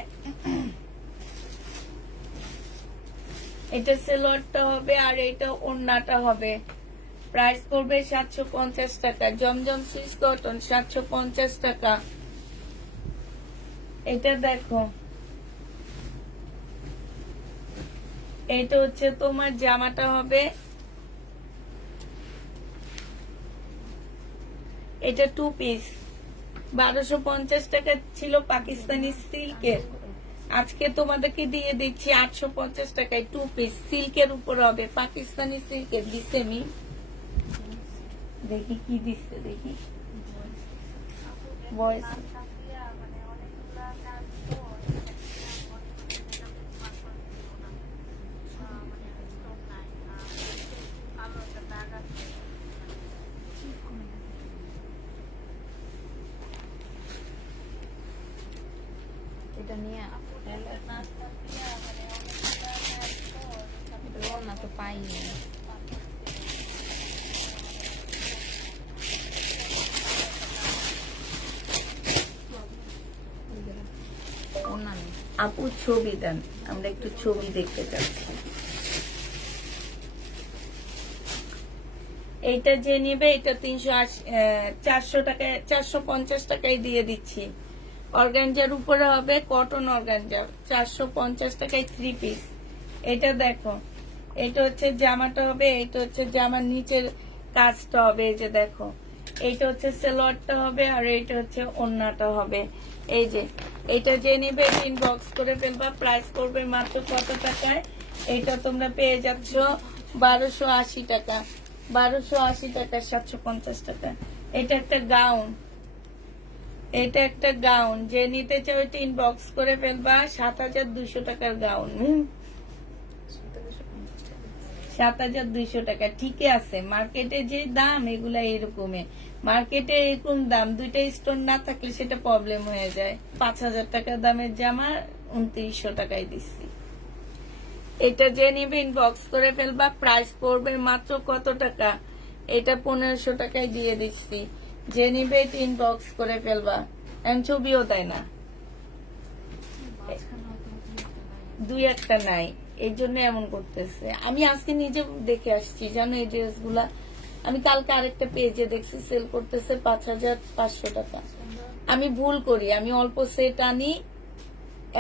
এটা সালোয়ারটা হবে আর এটা ওড়নাটা হবে। প্রাইস পড়বে 750 টাকা। জমজম সুইস কটন 750 টাকা। এটা দেখো, এটা হচ্ছে তোমার জামাটা হবে, এটা 2 পিস। 1250 টাকা ছিল পাকিস্তানি সিল্কের, আজকে তোমাদেরকে দিয়ে দিচ্ছি 850 টাকায় 2 পিস। সিল্কের উপর হবে, পাকিস্তানি সিল্কের। দিছেমি দেখি কি দিচ্ছে, দেখি ভয়েস। এটা নিয়ে না তো পাইনি। আপু ছবি দেন, আমরা একটু ছবি দেখতে চাচ্ছি। এইটা যে নিবে এটা 400 টাকায়, 450 টাকায় দিয়ে দিচ্ছি। অর্গানজার উপরে হবে, কটন অর্গানজা। 450 টাকায় 3 পিস। এটা দেখো, এটা হচ্ছে জামাটা হবে, এটা হচ্ছে জামার নিচের কাজটা হবে। এই যে দেখো, এইটা হচ্ছে সালোয়ারটা হবে আর এইটা হচ্ছে ওড়নাটা হবে। এই যে এটা যে নিবে ইনবক্স করে ফেলবা। প্রাইস করবে মাত্র কত টাকায়? এটা তোমরা পেয়ে যাচ্ছ 1280 টাকা। 1280 টাকা, 750 টাকা। এটা একটা গাউন, এটা একটা গাউন। যে নিতে চাও এটা ইনবক্স করে ফেলবা। 7200 টাকার গাউন। 7200 টাকা। ঠিকই আছে, মার্কেটে যে দাম এগুলা এরকমই। মার্কেটে এরকম দাম, দুইটা স্টোন না থাকলে সেটা প্রবলেম হয়ে যায়। 5000 টাকা দামের জামা 2900 টাকায় দিচ্ছি। এটা যে নিবে ইনবক্স করে ফেলবা। প্রাইস পড়বে মাত্র কত টাকা? এটা 1500 টাকায় দিয়ে দিচ্ছি। যে নিবে এটা ইনবক্স করে ফেলবা। এমন ছবিও দেয় না, দুই একটা নাই, এই জন্য এমন করতেছে। আমি আজকে নিজে দেখে আসছি জানো, এই ড্রেসগুলা আমি কালকে আরেকটা পেজে দেখছি সেল করতেছে 5500 টাকা। আমি ভুল করি, আমি অল্প সেট আনি,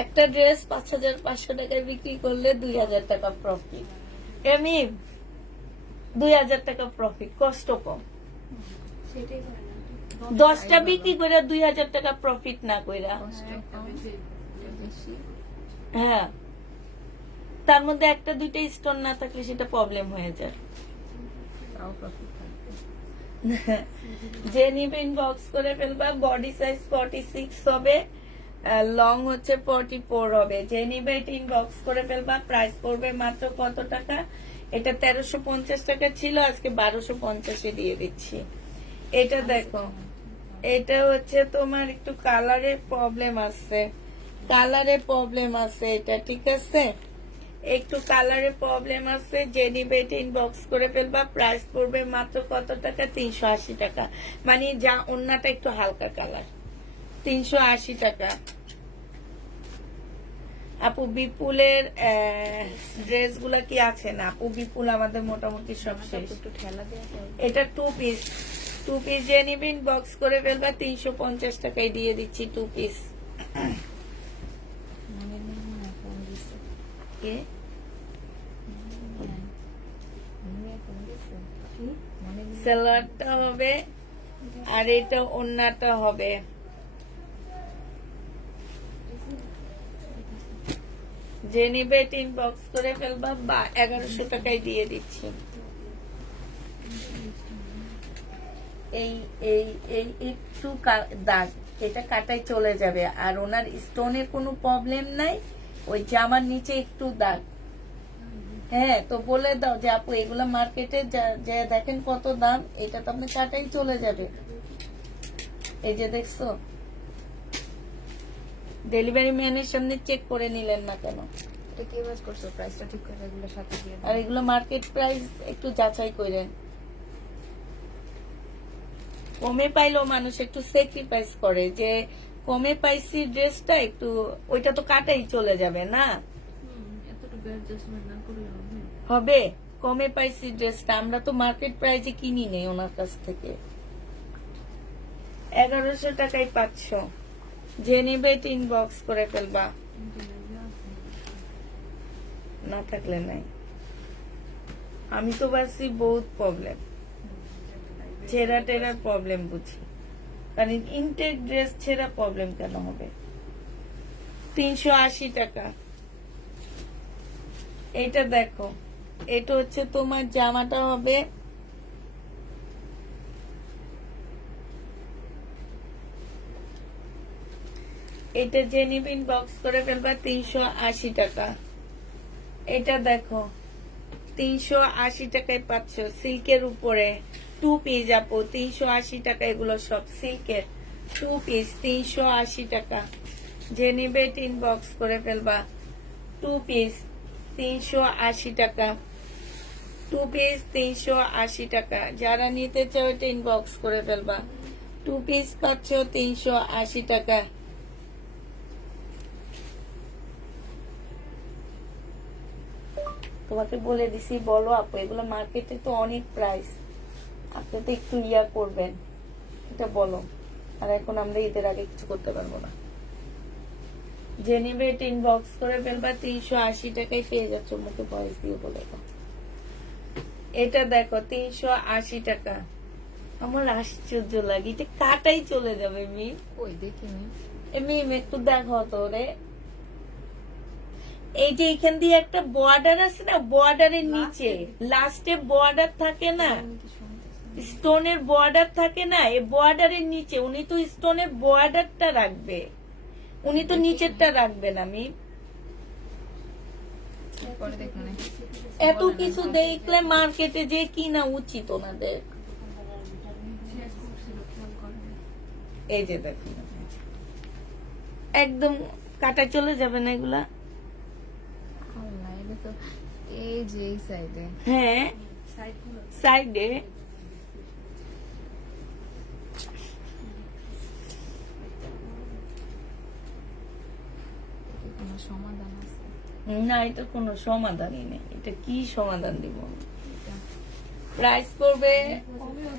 একটা ড্রেস 5500 টাকায় বিক্রি করলে 2000 টাকা প্রফিট। আমি 2000 টাকা প্রফিট, কষ্ট কম। 10টা বিক্রি করে 2000 টাকা প্রফিট না কইরা, হ্যাঁ, তার মধ্যে একটা দুইটা স্টোন না থাকলে সেটা প্রবলেম হয়ে যায়। যে নিবে ইনবক্স করে ফেলবা। বডি সাইজ 46 হবে, লং হচ্ছে 44 হবে। যে নিবে এটা ইনবক্স করে ফেলবা। প্রাইস পড়বে মাত্র কত টাকা? এটা 1350 টাকা ছিল, আজকে 1250 দিয়ে দিচ্ছি। এটা দেখো, এটা হচ্ছে তোমার একটু কালারের প্রবলেম আছে, কালারের প্রবলেম আছে এটা, ঠিক আছে, একটু কালারের প্রবলেম আছে। যে নিবে এটা ইনবক্স করে ফেলবা। প্রাইস পড়বে মাত্র কত টাকা? 380 টাকা। মানে যা ওন্নাটা একটু হালকা কালার, 380 টাকা। আপু বিপুলের ড্রেস গুলা কি আছে না? আপু বিপুল আমাদের মোটামুটি সব শেষ। এটা 2 পিস, 2 পিস যে নিবে ইনবক্স করে ফেলবা। 350 টাকায় দিয়ে দিচ্ছি 2 পিস। সালোয়ারটা হবে আর এটা ওড়নাটা হবে। যে নিবে ইনবক্স করে ফেলবা। 1100 টাকায় দিয়ে দিচ্ছি। এই এই এই একটু দাগ, এটা কাটাই চলে যাবে। আর ওনার স্টোনের কোনো প্রবলেম নাই, ওই জামার নিচে একটু দাগ, হ্যাঁ, তো বলে দাও যে আপু এগুলা মার্কেটে যে দেখেন কত দাম, এটা তো আপনি কাটাই চলে যাবে। এই যে দেখছো, ডেলিভারি ম্যানের সামনে চেক করে নিলেন না কেন? এটা কি বাজ করছো? প্রাইসটা ঠিক করে এগুলো সাথে দিয়ে আর দাও। এগুলো মার্কেট প্রাইস একটু যাচাই করেন। কমে পাইলেও মানুষ একটু স্যাক্রিফাইস করে, যে কমে পাইছি ড্রেসটা একটু, ওইটা তো কাটাই চলে যাবে না, এতটুকু অ্যাডজাস্টমেন্ট না করলে হবে? হবে। কমে পাইছি ড্রেসটা, আমরা তো মার্কেট প্রাইসে কিনি নেই ওনার কাছ থেকে। 1100 টাকায় 500, যে নেবে ইনবক্স করে ফেলবা, না থাকলে নাই। আমি তো বাসি বহুত প্রবলেম, ছেঁড়া টেরার প্রবলেম বুঝি, কারণ ইনটেক ড্রেস ছেঁড়া প্রবলেম কেন হবে? 380 টাকা। এটা দেখো, এটা হচ্ছে তোমার জামাটা হবে এটা যে নিবিন বক্স করে ফেলবা 380 টাকা। এটা দেখো 380 টাকায় 500, সিল্কের উপরে 2 পিস আপু 380 টাকা, এগুলো সব সিল্কের 2 পিস 380 টাকা। যে নিবে ইনবক্স করে ফেলবা, 2 পিস 380 টাকা, 2 পিস 380 টাকা। যারা নিতে চাও এটা ইনবক্স করে ফেলবা, 2 পিস পাচ্ছ 380 টাকা। তোমাকে বলে দিছি, বলো আপু এগুলো মার্কেটে তো অনেক প্রাইস, আপনি তো একটু ইয়া করবেন, এটা বলো। আর এখন আমরা ঈদের আগে কিছু করতে পারবো না। যে নেবে এটা ইনবক্স করে ফেলবা, 380 টাকায় পেয়ে যাচ্ছ, মুখে ভয়েস দিয়ে বলে দাও। এটা দেখো 380 টাকা। আমার আশ্চর্য লাগে, এটা কাটাই চলে যাবে। কই দেখিনি। মিম একটু দেখো তো রে, এই যে এখান দিয়ে একটা বর্ডার আছে না, বর্ডারের নিচে লাস্টে বর্ডার থাকে না, স্টোনের বর্ডার থাকে না, এই বর্ডারের নিচে উনি তো স্টোনের বর্ডারটা রাখবে, উনি তো নিচেরটা রাখবেন। আমি পরে দেখো না। এত কিছু দেখলে মার্কেটে যে কিনা উচিত ওনাদের। এই যে দেখুন, একদম কাটা চলে যাবে না এগুলা। আল্লাহ, এটা তো এই যে এই সাইডে। হ্যাঁ, সাইডে কোনো সমাধান আছে? না, এটা কোনো সমাধানই নেই। এটা কি সমাধান দিব? প্রাইস পড়বে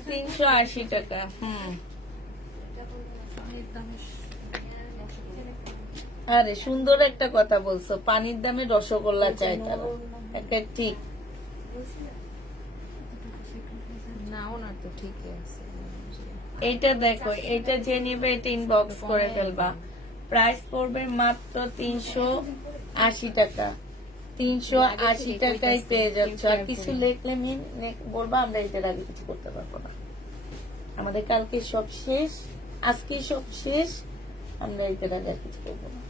380 টাকা। আরে সুন্দর একটা কথা বলছো, পানির দামে রসগোল্লা চাই তারা, একটা ঠিক। না, ওনার তো ঠিকই আছে। এইটা দেখো, এটা যে নিবে এটা ইনবক্স করে ফেলবা। প্রাইস পড়বে মাত্র 380 টাকা। 380 টাকায় পেয়ে যাচ্ছ। আর কিছু লেখলে মিন বলবা, আমরা এটার আগে কিছু করতে পারবো না, আমাদের কালকে সব শেষ, আজকে সব শেষ, আমরা এটার আগে আর কিছু করবো না।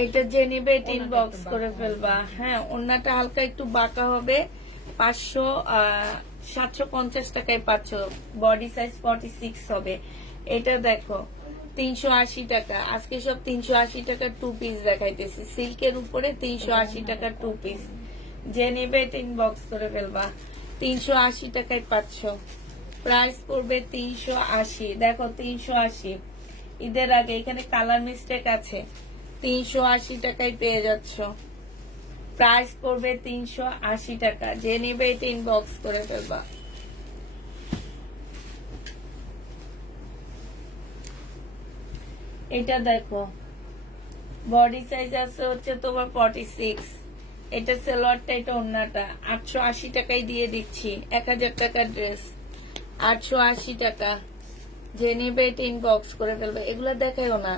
এইটা যে নিবে এটা ইনবক্স করে ফেলবা। হ্যাঁ, ওন্নাটা হালকা একটু বাঁকা হবে, 750 টাকায় পাচ্ছ, বডি সাইজ 46 হবে। এটা দেখো 380 টাকা, আজকে সব 380 টাকার 2 পিস দেখাইতেছি, সিল্কের উপরে 380 টাকার 2 পিস। যে নেবে এটা ইনবক্স করে ফেলবা, 380 টাকায় পাচ্ছ। প্রাইস পড়বে 380। দেখো 380, ঈদের আগে এখানে কালার মিস্টেক আছে, 380 টাকায় পেয়ে যাচ্ছ। প্রাইস পড়বে 380 টাকা। যে নিবে এটা ইনবক্স করে ফেলবা। এটা দেখো, বডি সাইজ আছে হচ্ছে তোমার 46, এটা সালোয়ারটা, এটা ওন্নাটা। 880 টাকায় দিয়ে দিচ্ছি, 1000 টাকার ড্রেস, 880 টাকা। যে নিবে এটা ইনবক্স করে ফেলবে। এগুলা দেখাইও না।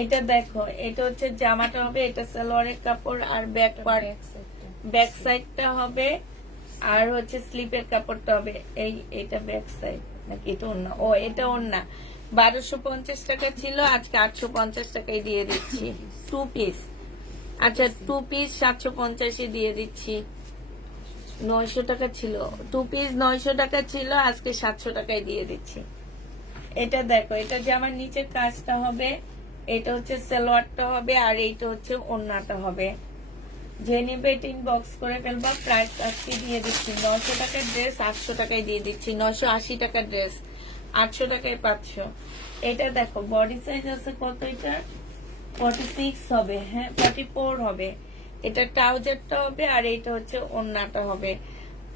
এটা দেখো, এটা হচ্ছে জামাটা হবে, এটা সালোয়ারের কাপড়, আর ব্যাক পার্ট, ব্যাক সাইডটা হবে, আর হচ্ছে স্লিপের কাপড়টা হবে। এটা ব্যাক সাইড। নাকি এটা ওড়না? ও এটা ওড়না। 1250 টাকা ছিল, আজকে 850 টাকায় দিয়ে দিচ্ছি। 2 পিস, আচ্ছা 2 পিস 750 দিয়ে দিচ্ছি। 900 টাকা ছিল 2 পিস, 900 টাকা ছিল, আজকে 700 টাকায় দিয়ে দিচ্ছি। এটা দেখো, এটা যে আমার নিচের কাজটা হবে, এটা হচ্ছে সালোয়ারটা হবে, আর এইটা হচ্ছে ওড়নাটা হবে। যে নিবে এটা ইনবক্স করে ফেলবো। প্রাইস আজকে দিয়ে দিচ্ছি 900 টাকার ড্রেস 800 টাকায় দিয়ে দিচ্ছি। 980 টাকার ড্রেস 800 টাকায় 500। এটা দেখো বডি সাইজ আছে কত, এটা 46 হবে, হ্যাঁ 44 হবে। এটা ট্রাউজারটা হবে, আর এইটা হচ্ছে ওড়নাটা হবে।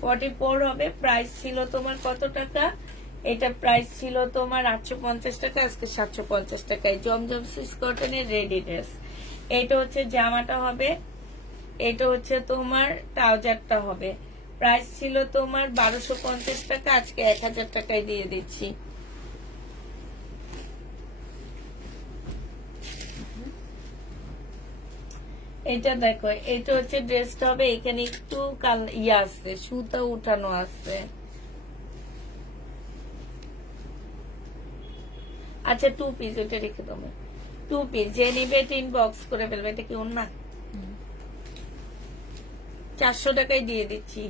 44 হবে। প্রাইস ছিল তোমার কত টাকা? এটা প্রাইস ছিল তোমার 850 টাকা, আজকে 750 টাকায়। জমজম সুইস কটনের রেডি ড্রেস। এইটা হচ্ছে জামাটা হবে, এটা হচ্ছে তোমার ট্রাউজারটা হবে। প্রাইস ছিল তোমার 1250 টাকা, আজকে 1000 টাকায় দিয়ে দিচ্ছি। এটা দেখো, এটা হচ্ছে ড্রেসটা হবে, এখানে একটু ইয়ে আসছে, সুতা উঠানো আছে। আচ্ছা 2 পিস, ওটা রেখে দেবো। 2 পিস যে নিবে এটা ইনবক্স করে ফেলবে। এটা কি ওড়না? 400 টাকায় দিয়ে দিচ্ছি।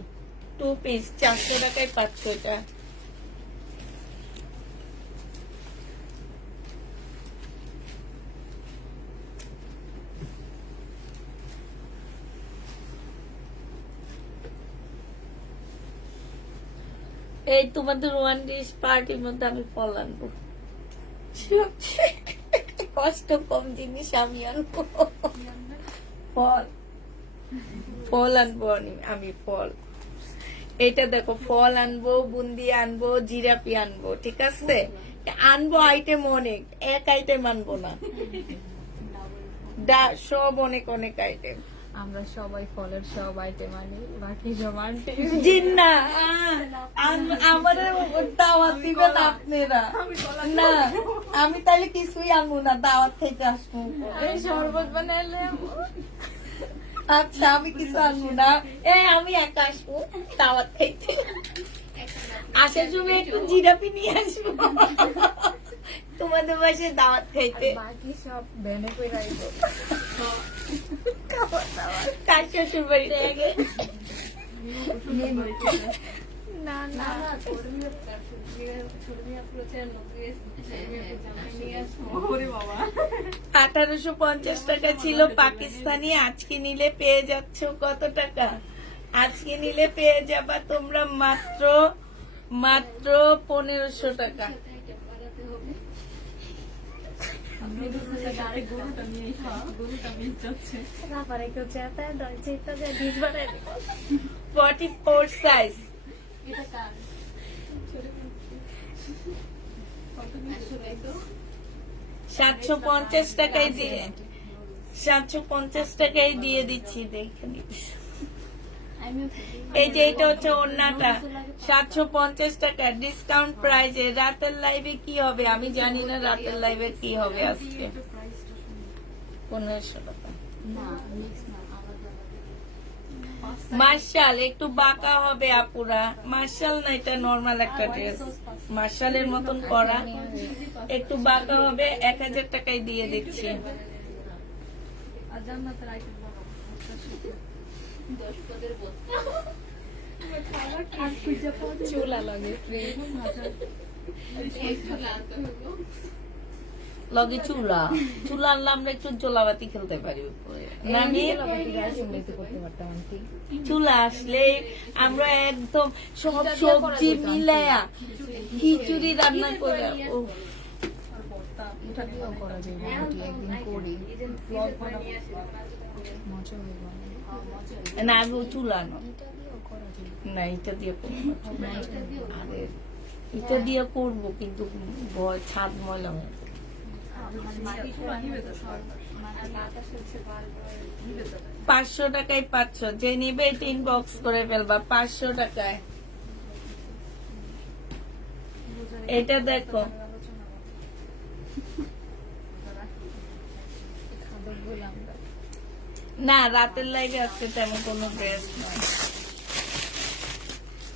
2 পিস 400 টাকায় 500। এটা এই তোমাদের 1 ডিশ পার্টির মধ্যে আমি ফল আনবো। সবচেয়ে কষ্ট কম জিনিস আমি আনবো। ফল, ফল আনবো আমি ফল। এটা দেখো, ফল আনবো, বুন্দি আনবো, জিরাপি আনবো, ঠিক আছে? আনবো আইটেম অনেক, এক আইটেম আনবো না, সব অনেক অনেক আইটেম। আমরা সবাই ফলের সব আইটেম আনি, বাকি সব আনতে জিন্না আমার দাওয়াত দিবেন আপনারা না, আমি তাহলে কিছুই আনবো না, দাওয়াত থেকে আসবো। শরবত বানাইলে আচ্ছা আমি কিছু আনবো না, আমি একা আসবো দাওয়াত খাইতে। আসার সময় একটু জিরাপি নিয়ে আসবো তোমাদের বাসায় দাওয়াত খাইতে। বাকি সব ভ্যানে করে রাখবো। কার শ্বশুর বাড়িতে? না না 1850 টাকা ছিল পাকিস্তানি, আজকে নিলে পেয়ে যাচ্ছ কত টাকা? আজকে নিলে পেয়ে যাবা তোমরা মাত্র 1500 টাকা। গরুটা নিয়ে গরুটা মিস যাচ্ছে। 44 সাইজ। এটা কার? 750 টাকায় দিয়ে 750 টাকায় দিয়ে দিচ্ছি। দেখে নিস, এই যে এটা হচ্ছে ওড়নাটা 750 টাকা ডিসকাউন্ট প্রাইজে। রাতের লাইভে কি হবে আমি জানি না, রাতের লাইভে কি হবে আজকে। 1500 টাকা। মার্শাল একটু বাঁকা হবে আপুরা, মার্শাল না, এটা নরমাল একটা ড্রেস, মার্শালের মতন করা, একটু বাঁকা হবে। 1000 টাকায় দিয়ে দিচ্ছি। চুলা লাগে লগে চুলা চুলা আনলে আমরা একটু জোলাবাতি খেলতে পারি উপরে। আমি করতে পারতাম আন্টি। চুলা আসলে আমরা একদম সব সবজি মিলায়া খিচুড়ি রান্না করে। এটা দিয়েও করা যায় আন্টি, একদিন করি, মজা হইব। না আমি চুলা আনো এটা দিয়েও করা যায়। না, এটা দিয়ে করবো। আরে এটা দিয়ে করবো কিন্তু ছাদ ময়লা হয়ে যাবে। 500 টাকায় 500, যে নিবে এটা ইনবক্স করে ফেলবা 500 টাকায়। এটা দেখো, না রাতের লাইভে আজকে তেমন কোনো ড্রেস নয়।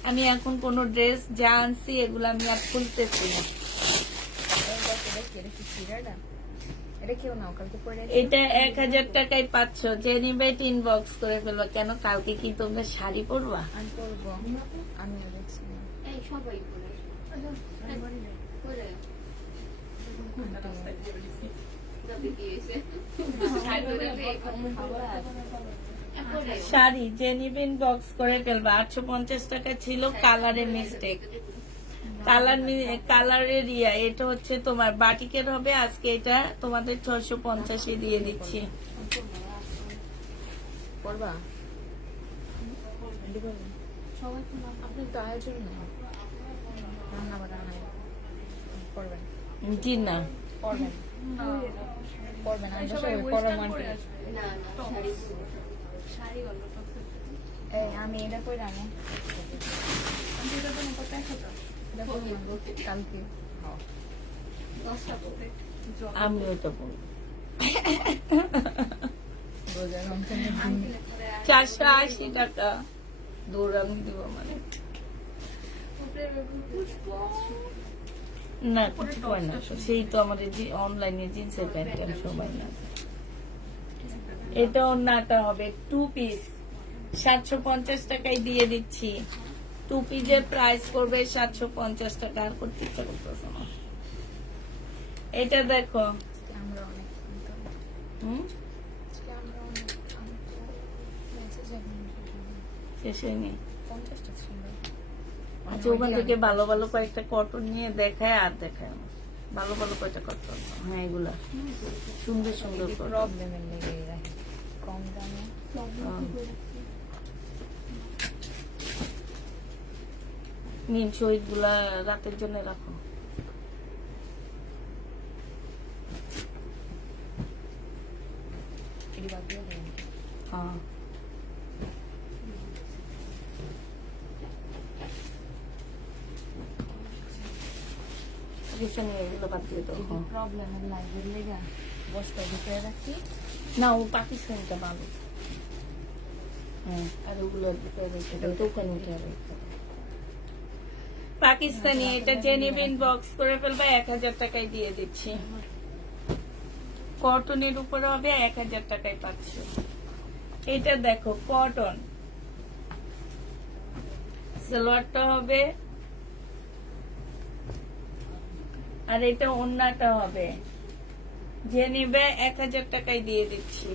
আমি এখন কোন ড্রেস যা আনছি এগুলো আমি আর খুলতেছি না। এটা কেউ নাও কালকে পরে এটা 1000 টাকায় পাচ্ছ, যে নিবে ইনবক্স করে ফেলবা। কেন কালকে কি তোমরা শাড়ি পরবা? আমি পরবো, আমি দেখছি না। এই সবাই করে করে যাবে কি হয়েছে শাড়ি যে নিবে ইনবক্স করে ফেলবা। 850 টাকা ছিল, কালারের মিস্টেক, কালারের ইয়া। এটা হচ্ছে তোমার বাটিকের হবে। আজকে এটা তোমাদের 650 দিয়ে দিচ্ছি। পরবা রেডি করবো সবাই তো না আপনি তো আয়োজন না রান্না বান্না নাই করবেন জি না, করবেন করবেন আমি বসে করবেন মানতে না শাড়ি শাড়ি হলো এই আমি এটা কই রাখবো আমি এটা তো কত টাকা এটা করবো কালকে 10টা করে আমি ওটা বলবো। রোজা রমজান 480 টাকা দৌড় আমি দিব মানে না, কিছু হয় না। সেই তো আমাদের অনলাইনে জিন্সের প্যান্ট সবাই না। এটা ওন্নাটা হবে 2 পিস, 750 টাকায় দিয়ে দিচ্ছি। 2 পিসের প্রাইস করবে 750 টাকা। আর করতে ইচ্ছা করতেছে না। এটা দেখো, আমরা অনেক হুম, আমরা অনেক আমি তো মেসেজ যাবেন শেষে নেই। 50টা ছিল আচ্ছা, ওখান থেকে ভালো ভালো কয়েকটা কটন নিয়ে দেখায় আর দেখায় না। ভালো ভালো কয়েকটা কটন, হ্যাঁ এগুলা সুন্দর সুন্দর cotton। প্রবলেমের লেগে রাখি কম দামে নিন, শহীদ গুলা রাতের জন্য রাখো। এটি বাদ দিয়ে দেবেন হ্যাঁ, রিসেন্ট এগুলো বাদ দিয়ে দাও। হ্যাঁ। প্রবলেমের লাগবে লেগে বস্তায় ঢুকে রাখি না, ও পাকিস্তানিটা ভালো। হ্যাঁ, আর ওগুলো দিতে রেখে দাও, দোকানে উঠে রেখে দাও। পাকিস্তানি এটা জেনিবিন বক্স করে ফেলবে, 1000 টাকায় দিয়ে দিচ্ছি। কটনের উপরে হবে, 1000 টাকায় পাচ্ছ। এটা দেখো কটন, সালোয়ারটা হবে আর এটা ওন্নাটা হবে। যে নিবে 1000 টাকায় দিয়ে দিচ্ছি।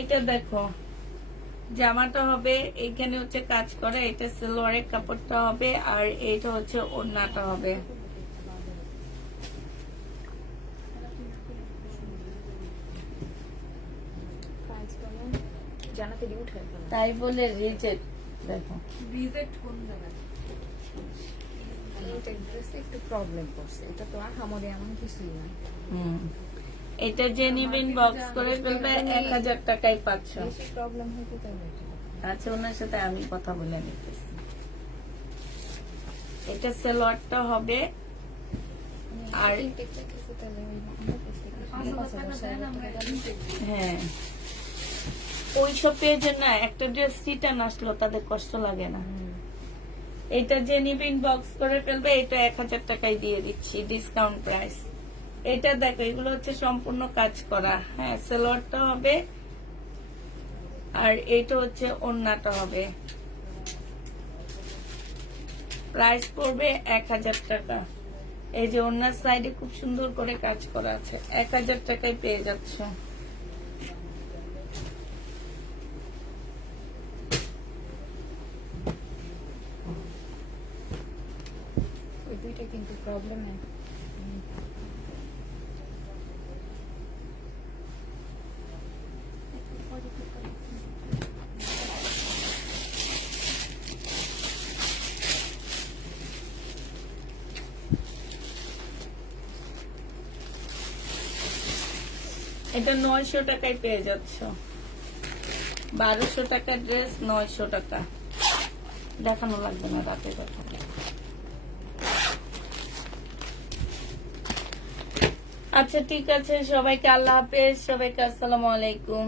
এটা দেখো জামাটা হবে, এখানে হচ্ছে কাজ করা, এটা সালোয়ারের কাপড়টা হবে আর এটা হচ্ছে ওড়নাটা হবে। প্রাইস কেমন জানাতে দিয়ে উঠে ফেলো তাই বলে রিজেক্ট। দেখো রিজেক্ট কোন জায়গায় এটা ড্রেসে একটু প্রবলেম করছে এটা তো আহামরি এমন কিছুই না হুম, এটা যে নিবেন বক্স করে ফেলবে, 1000 টাকায় পাচ্ছ। বেশি প্রবলেম হইতে তাই আচ্ছা, ওনার সাথে আমি কথা বলে নিতেছি। এটা সালোয়ারটা হবে আর হ্যাঁ, ওইসব পেজের না একটা ড্রেস রিটার্ন আসলো তাদের কষ্ট লাগে না। এটা যে নিবেন বক্স করে ফেলবে, এটা 1000 টাকায় দিয়ে দিচ্ছি ডিসকাউন্ট প্রাইস। এটা দেখো, এগুলো হচ্ছে সম্পূর্ণ কাজ করা। হ্যাঁ, সালোয়ারটা হবে আর এটা হচ্ছে ওড়নাটা হবে। প্রাইস পড়বে 1000 টাকা। এই যে ওড়নার সাইডে খুব সুন্দর করে কাজ করা আছে, 1000 টাকায় পেয়ে যাচ্ছ। ওই দুইটা কিন্তু প্রবলেম নেই এটা 900 টাকায় পেয়ে যাচ্ছ। 1200 টাকার ড্রেস 900 টাকা। দেখানো লাগবে না, রাতে দেখানো। আচ্ছা ঠিক আছে, সবাইকে আল্লাহ হাফেজ, সবাইকে আসসালামু আলাইকুম।